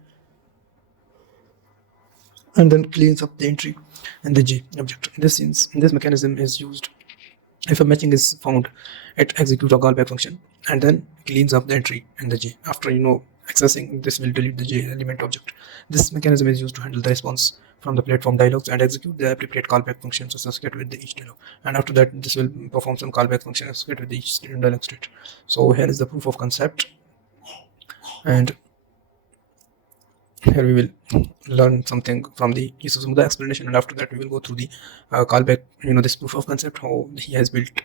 and then cleans up the entry in the J object. This mechanism is used if a matching is found. It executes a callback function and then cleans up the entry in the J. After accessing, this will delete the J element object. This mechanism is used to handle the response from the platform dialogs and execute the appropriate callback functions associated with each dialog. And after that, this will perform some callback function associated with each dialog state. So here is the proof of concept, and here we will learn something from the Isuzumuda explanation, and after that we will go through the callback, this proof of concept, how he has built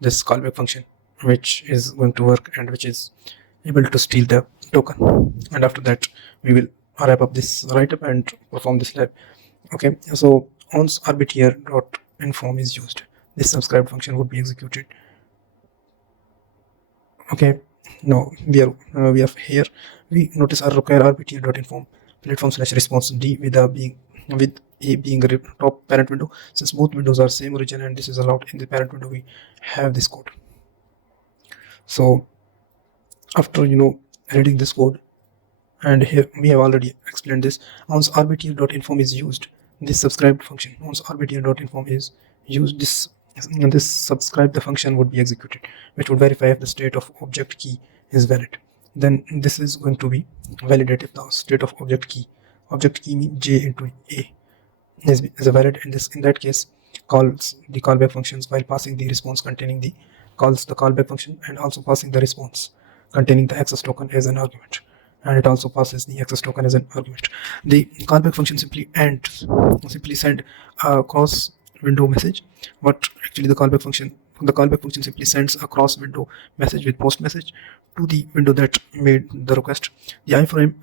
this callback function which is going to work and which is able to steal the token. And after that we will wrap up this write-up and perform this lab. Okay, so once arbitr.inform is used, this subscribed function would be executed. Okay, now we are here. We notice our require arbitr.inform platform/response D with A being a top parent window. Since both windows are same origin and this is allowed in the parent window, we have this code. So after reading this code, and here we have already explained this, once arbitr.inform is used, this subscribed function, once arbitr.inform is used, this subscribe the function would be executed, which would verify if the state of object key is valid. Then this is going to be validate if the state of object key means J into A is valid. In that case, calls the callback functions while passing the response containing the callback function and also passing the response containing the access token as an argument, and it also passes the access token as an argument. The callback function simply send a cross window message, but actually the callback function simply sends a cross window message with post message to the window that made the request. The iframe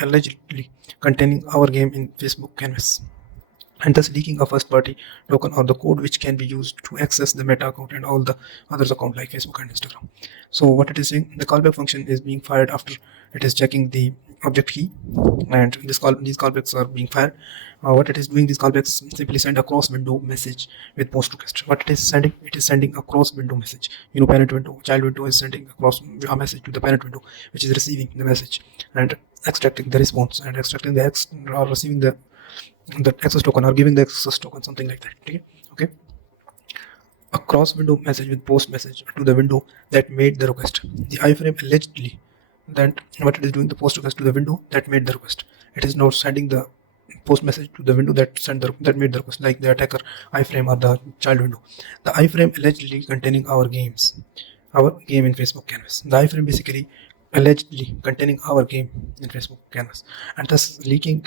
allegedly containing our game in Facebook canvas, and thus leaking a first party token or the code which can be used to access the meta account and all the others account like Facebook and Instagram. So what it is saying, the callback function is being fired after it is checking the object key, and these callbacks are being fired. What it is doing, these callbacks simply send a cross window message with post request. What it is sending a cross window message. Parent window, child window is sending a message to the parent window, which is receiving the message and extracting the response and extracting the or receiving the access token or giving the access token, something like that. Okay. A cross window message with post message to the window that made the request. The iframe allegedly that what it is doing, the post request to the window that made the request. It is now sending the post message to the window that made the request, like the attacker iframe or the child window. The iframe allegedly containing our game in Facebook canvas. The iframe basically allegedly containing our game in Facebook canvas, and thus leaking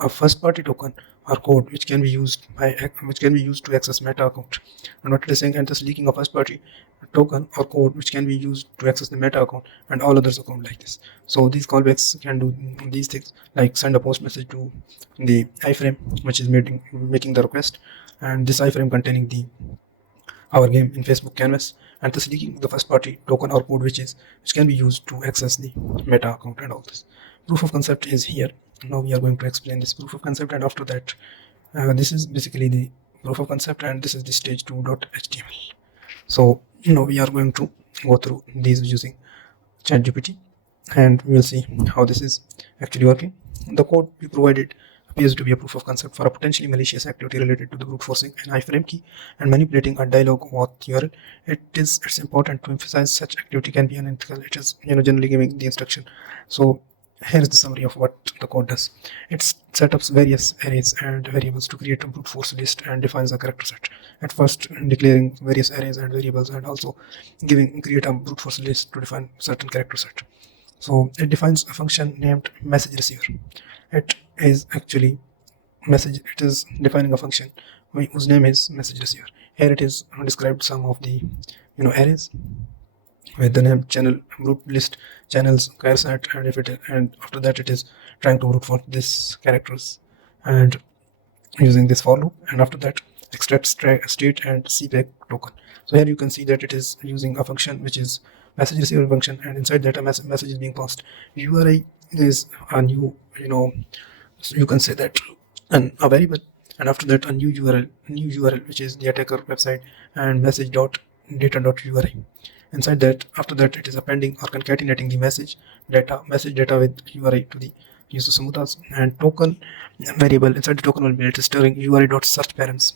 a first party token or code which can be used to access meta account. And what it is saying, and thus leaking a first party token or code which can be used to access the meta account and all others account like this. So these callbacks can do these things, like send a post message to the iframe which is making the request, and this iframe containing our game in Facebook canvas, and thus leaking the first party token or code which can be used to access the meta account and all this. Proof of concept is here. Now we are going to explain this proof of concept, and after that this is basically the proof of concept, and this is the stage 2.html. So we are going to go through these using ChatGPT, and we will see how this is actually working. The code we provided appears to be a proof of concept for a potentially malicious activity related to the brute forcing an iframe key and manipulating a dialog auth URL. It's important to emphasize such activity can be unethical. It is generally giving the instruction. So here is the summary of what the code does. It sets up various arrays and variables to create a brute force list and defines a character set. At first, declaring various arrays and variables and also create a brute force list to define certain character set. So it defines a function named message receiver. It is actually it is defining a function whose name is message receiver. Here it is described some of the arrays with the name channel brute list channels char set, and after that it is trying to brute force this characters and using this for loop, and after that extract state and cpack token. So here you can see that it is using a function which is message receiver function, and inside that a message is being passed. URI is a new so you can say that a variable, and after that a new URL which is the attacker website, and message dot data dot URI. Inside that, after that, it is appending or concatenating the message data with URI to the user samutas, and token variable inside the token will be it is storing URI dot search params.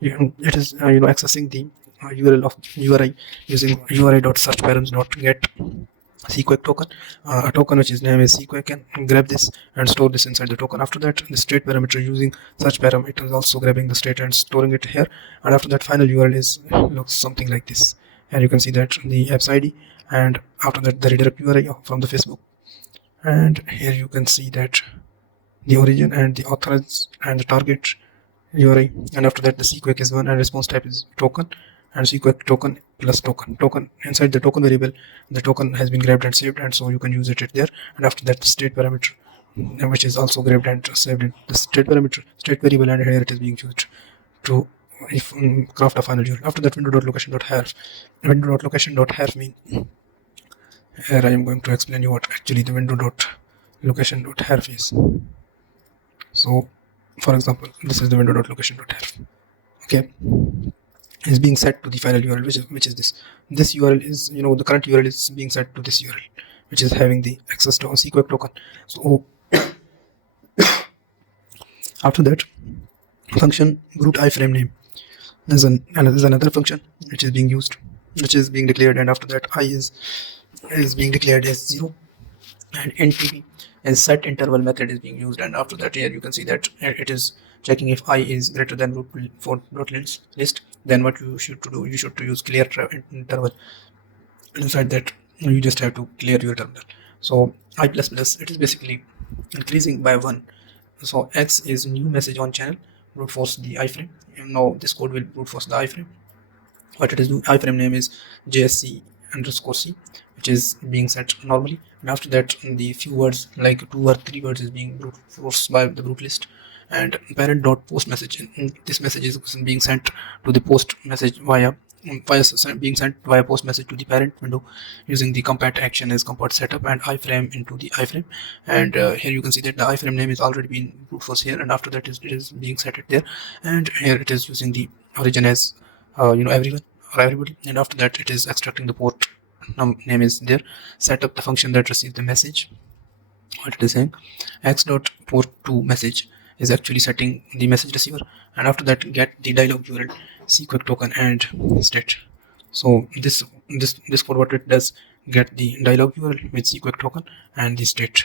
It is accessing the URL of URI using URI dot search params dot get cquack token, a token which is name is cquack, and grab this and store this inside the token. After that, the state parameter using search parameter is also grabbing the state and storing it here, and after that final URL is looks something like this. And you can see that the apps ID, and after that the redirect URI from the Facebook, and here you can see that the origin and the authorize and the target URI, and after that the cquack is 1 and response type is token, and cquack token plus token inside the token variable. The token has been grabbed and saved, and so you can use it there. And after that the state parameter, which is also grabbed and saved in the state parameter state variable, and here it is being used to craft a final URL. After that, window.location.href. Window.location.href mean, here I am going to explain you what actually the window.location.href is. So for example, this is the window.location.href. Okay, is being set to the final URL, which is this URL is the current URL is being set to this URL, which is having the access to a cquack token. So after that, function brute iframe name is another function which is being used, which is being declared, and after that I is being declared as 0, and ntb and set interval method is being used, and after that here you can see that it is checking if I is greater than root for dot list. Then what you should use clear interval. Inside that you just have to clear your terminal. So I++, it is basically increasing by 1. So X is new message on channel, brute force the iframe. Now this code will brute force the iframe. What it is doing, iframe name is JSC_C, which is being set normally, and after that the few words like 2 or 3 words is being brute forced by the brute list, and parent dot post message, and this message is being sent to the post message being sent via post message to the parent window using the compat action as compat setup and iframe into the iframe. And here you can see that the iframe name is already been brute force here, and after that it is being set it there, and here it is using the origin as everyone or everybody, and after that it is extracting the port name is there, set up the function that receives the message. What it is saying, x.port2 message is actually setting the message receiver, and after that get the dialog URL, cquack token and state. So this code, what it does, get the dialog URL with cquack token and the state.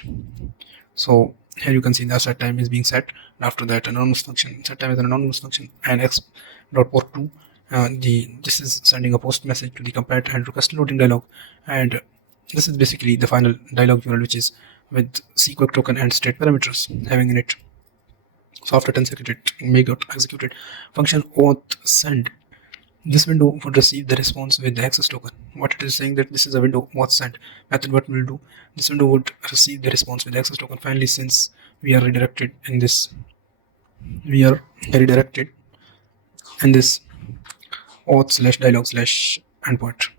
So here you can see the set time is being set, and after that anonymous function, set time is an anonymous function, and x.port2 this is sending a post message to the compat and request loading dialog, and this is basically the final dialog URL, which is with cquack token and state parameters having in it. So after 10 seconds it may get executed. Function auth send, this window would receive the response with the access token. What it is saying that this is a window auth send method. What will do, this window would receive the response with the access token. Finally, since we are redirected in this auth/dialog/endpoint,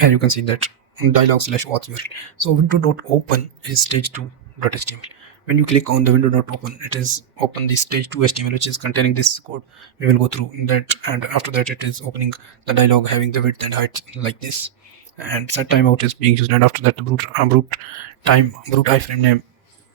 and you can see that dialog/auth URL. So window.open is stage2.html. When you click on the window.open, it is open the stage2 HTML, which is containing this code. We will go through that, and after that it is opening the dialog having the width and height like this, and set timeout is being used, and after that the brute iframe name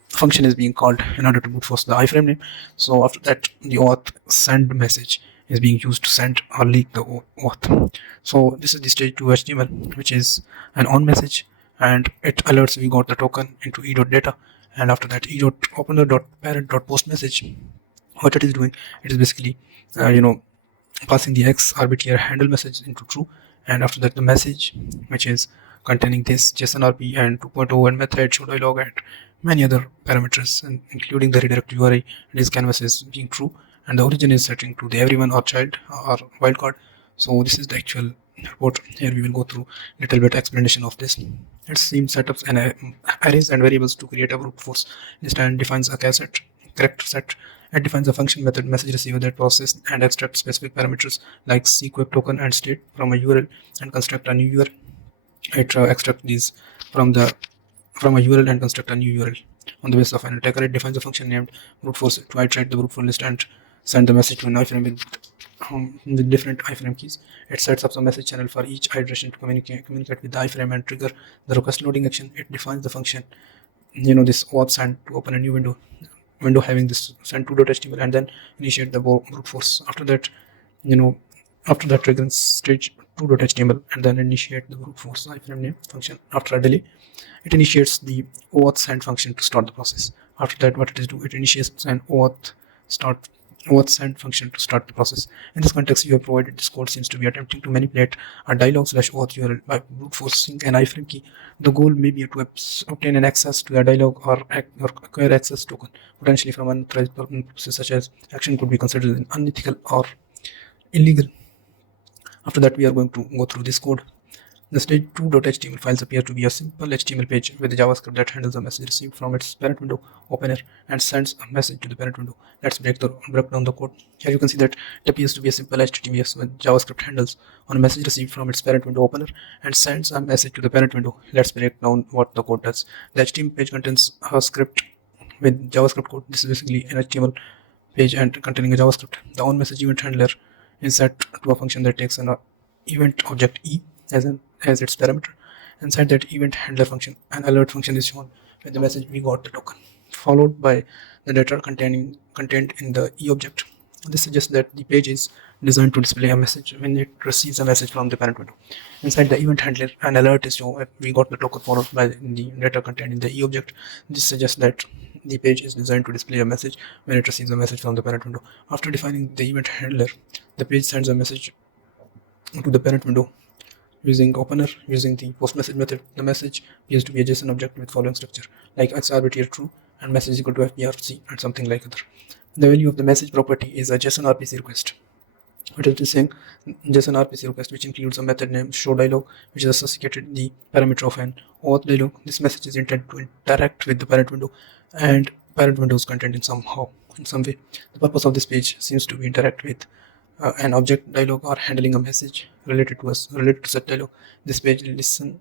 function is being called in order to brute force the iframe name. So after that, the auth send message is being used to send or leak the auth. So this is the stage 2 HTML, which is an on message, and it alerts we got the token into e.data, and after that e.opener.parent.post message. What it is doing, it is basically passing the x arbitrary handle message into true, and after that the message, which is containing this JSON RP and 2.0 and method show dialog and many other parameters, and including the redirect URI, this canvas is being true, and the origin is setting to the everyone or child or wildcard. So this is the actual report. Here we will go through little bit explanation of this. It seems setups and arrays and variables to create a brute force list, and defines a cassette character set. It defines a function method message receiver that processes and extracts specific parameters like sequence token and state from a URL and construct a new URL. It extracts these from a URL and construct a new URL on the basis of an attacker. It defines a function named brute force to iterate the brute force list and send the message to an iframe with different iframe keys. It sets up a message channel for each iteration to communicate with the iframe and trigger the request loading action. It defines the function, this auth send to open a new window having this send to.html and then initiate the brute force. After that, triggering stage 2.html and then initiate the brute force iframe name function. After a delay, it initiates the auth send function to start the process. After that, what it is do, it initiates an auth send function to start the process. In this context, you have provided this code seems to be attempting to manipulate a dialog/auth URL by brute forcing an iframe key. The goal may be to obtain an access to a dialog or acquire access token, potentially from unauthorized purposes, such as action could be considered unethical or illegal. After that, we are going to go through this code. The stage2.html files appear to be a simple HTML page with JavaScript that handles a message received from its parent window opener and sends a message to the parent window. Let's break down the code. Here you can see that it appears to be a simple HTTPS with JavaScript handles on a message received from its parent window opener and sends a message to the parent window. Let's break down what the code does. The HTML page contains a script with JavaScript code. This is basically an HTML page and containing a JavaScript. The onMessage event handler is set to a function that takes an event object E as its parameter. Inside that event handler function, an alert function is shown with the message we got the token, followed by the data contained in the E object. This suggests that the page is designed to display a message when it receives a message from the parent window. Inside the event handler, an alert is shown if we got the token, followed by the data contained in the E object. This suggests that the page is designed to display a message when it receives a message from the parent window. After defining the event handler, the page sends a message to the parent window using opener. Using the post message method, the message appears to be a JSON object with following structure, like x arbitrary true and message equal to FBRC and something like other. The value of the message property is a JSON RPC request. What it is saying, JSON RPC request, which includes a method named show dialog, which is associated the parameter of an auth dialog. This message is intended to interact with the parent window and parent window's content in some way. The purpose of this page seems to be interact with an object dialog or handling a message related to such dialog. This page listens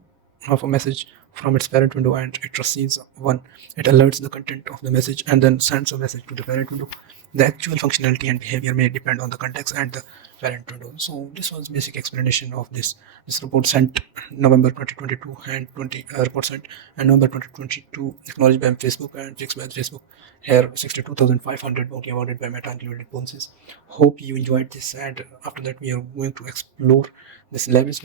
of a message from its parent window and it receives one. It alerts the content of the message and then sends a message to the parent window. The actual functionality and behavior may depend on the context and the parent window. So this was basic explanation of this. This report sent November 2022 and report sent and November 2022 acknowledged by Facebook and fixed by Facebook. Here 62,500 bounty awarded by Meta included bonuses. Hope you enjoyed this, and after that we are going to explore this lab as well.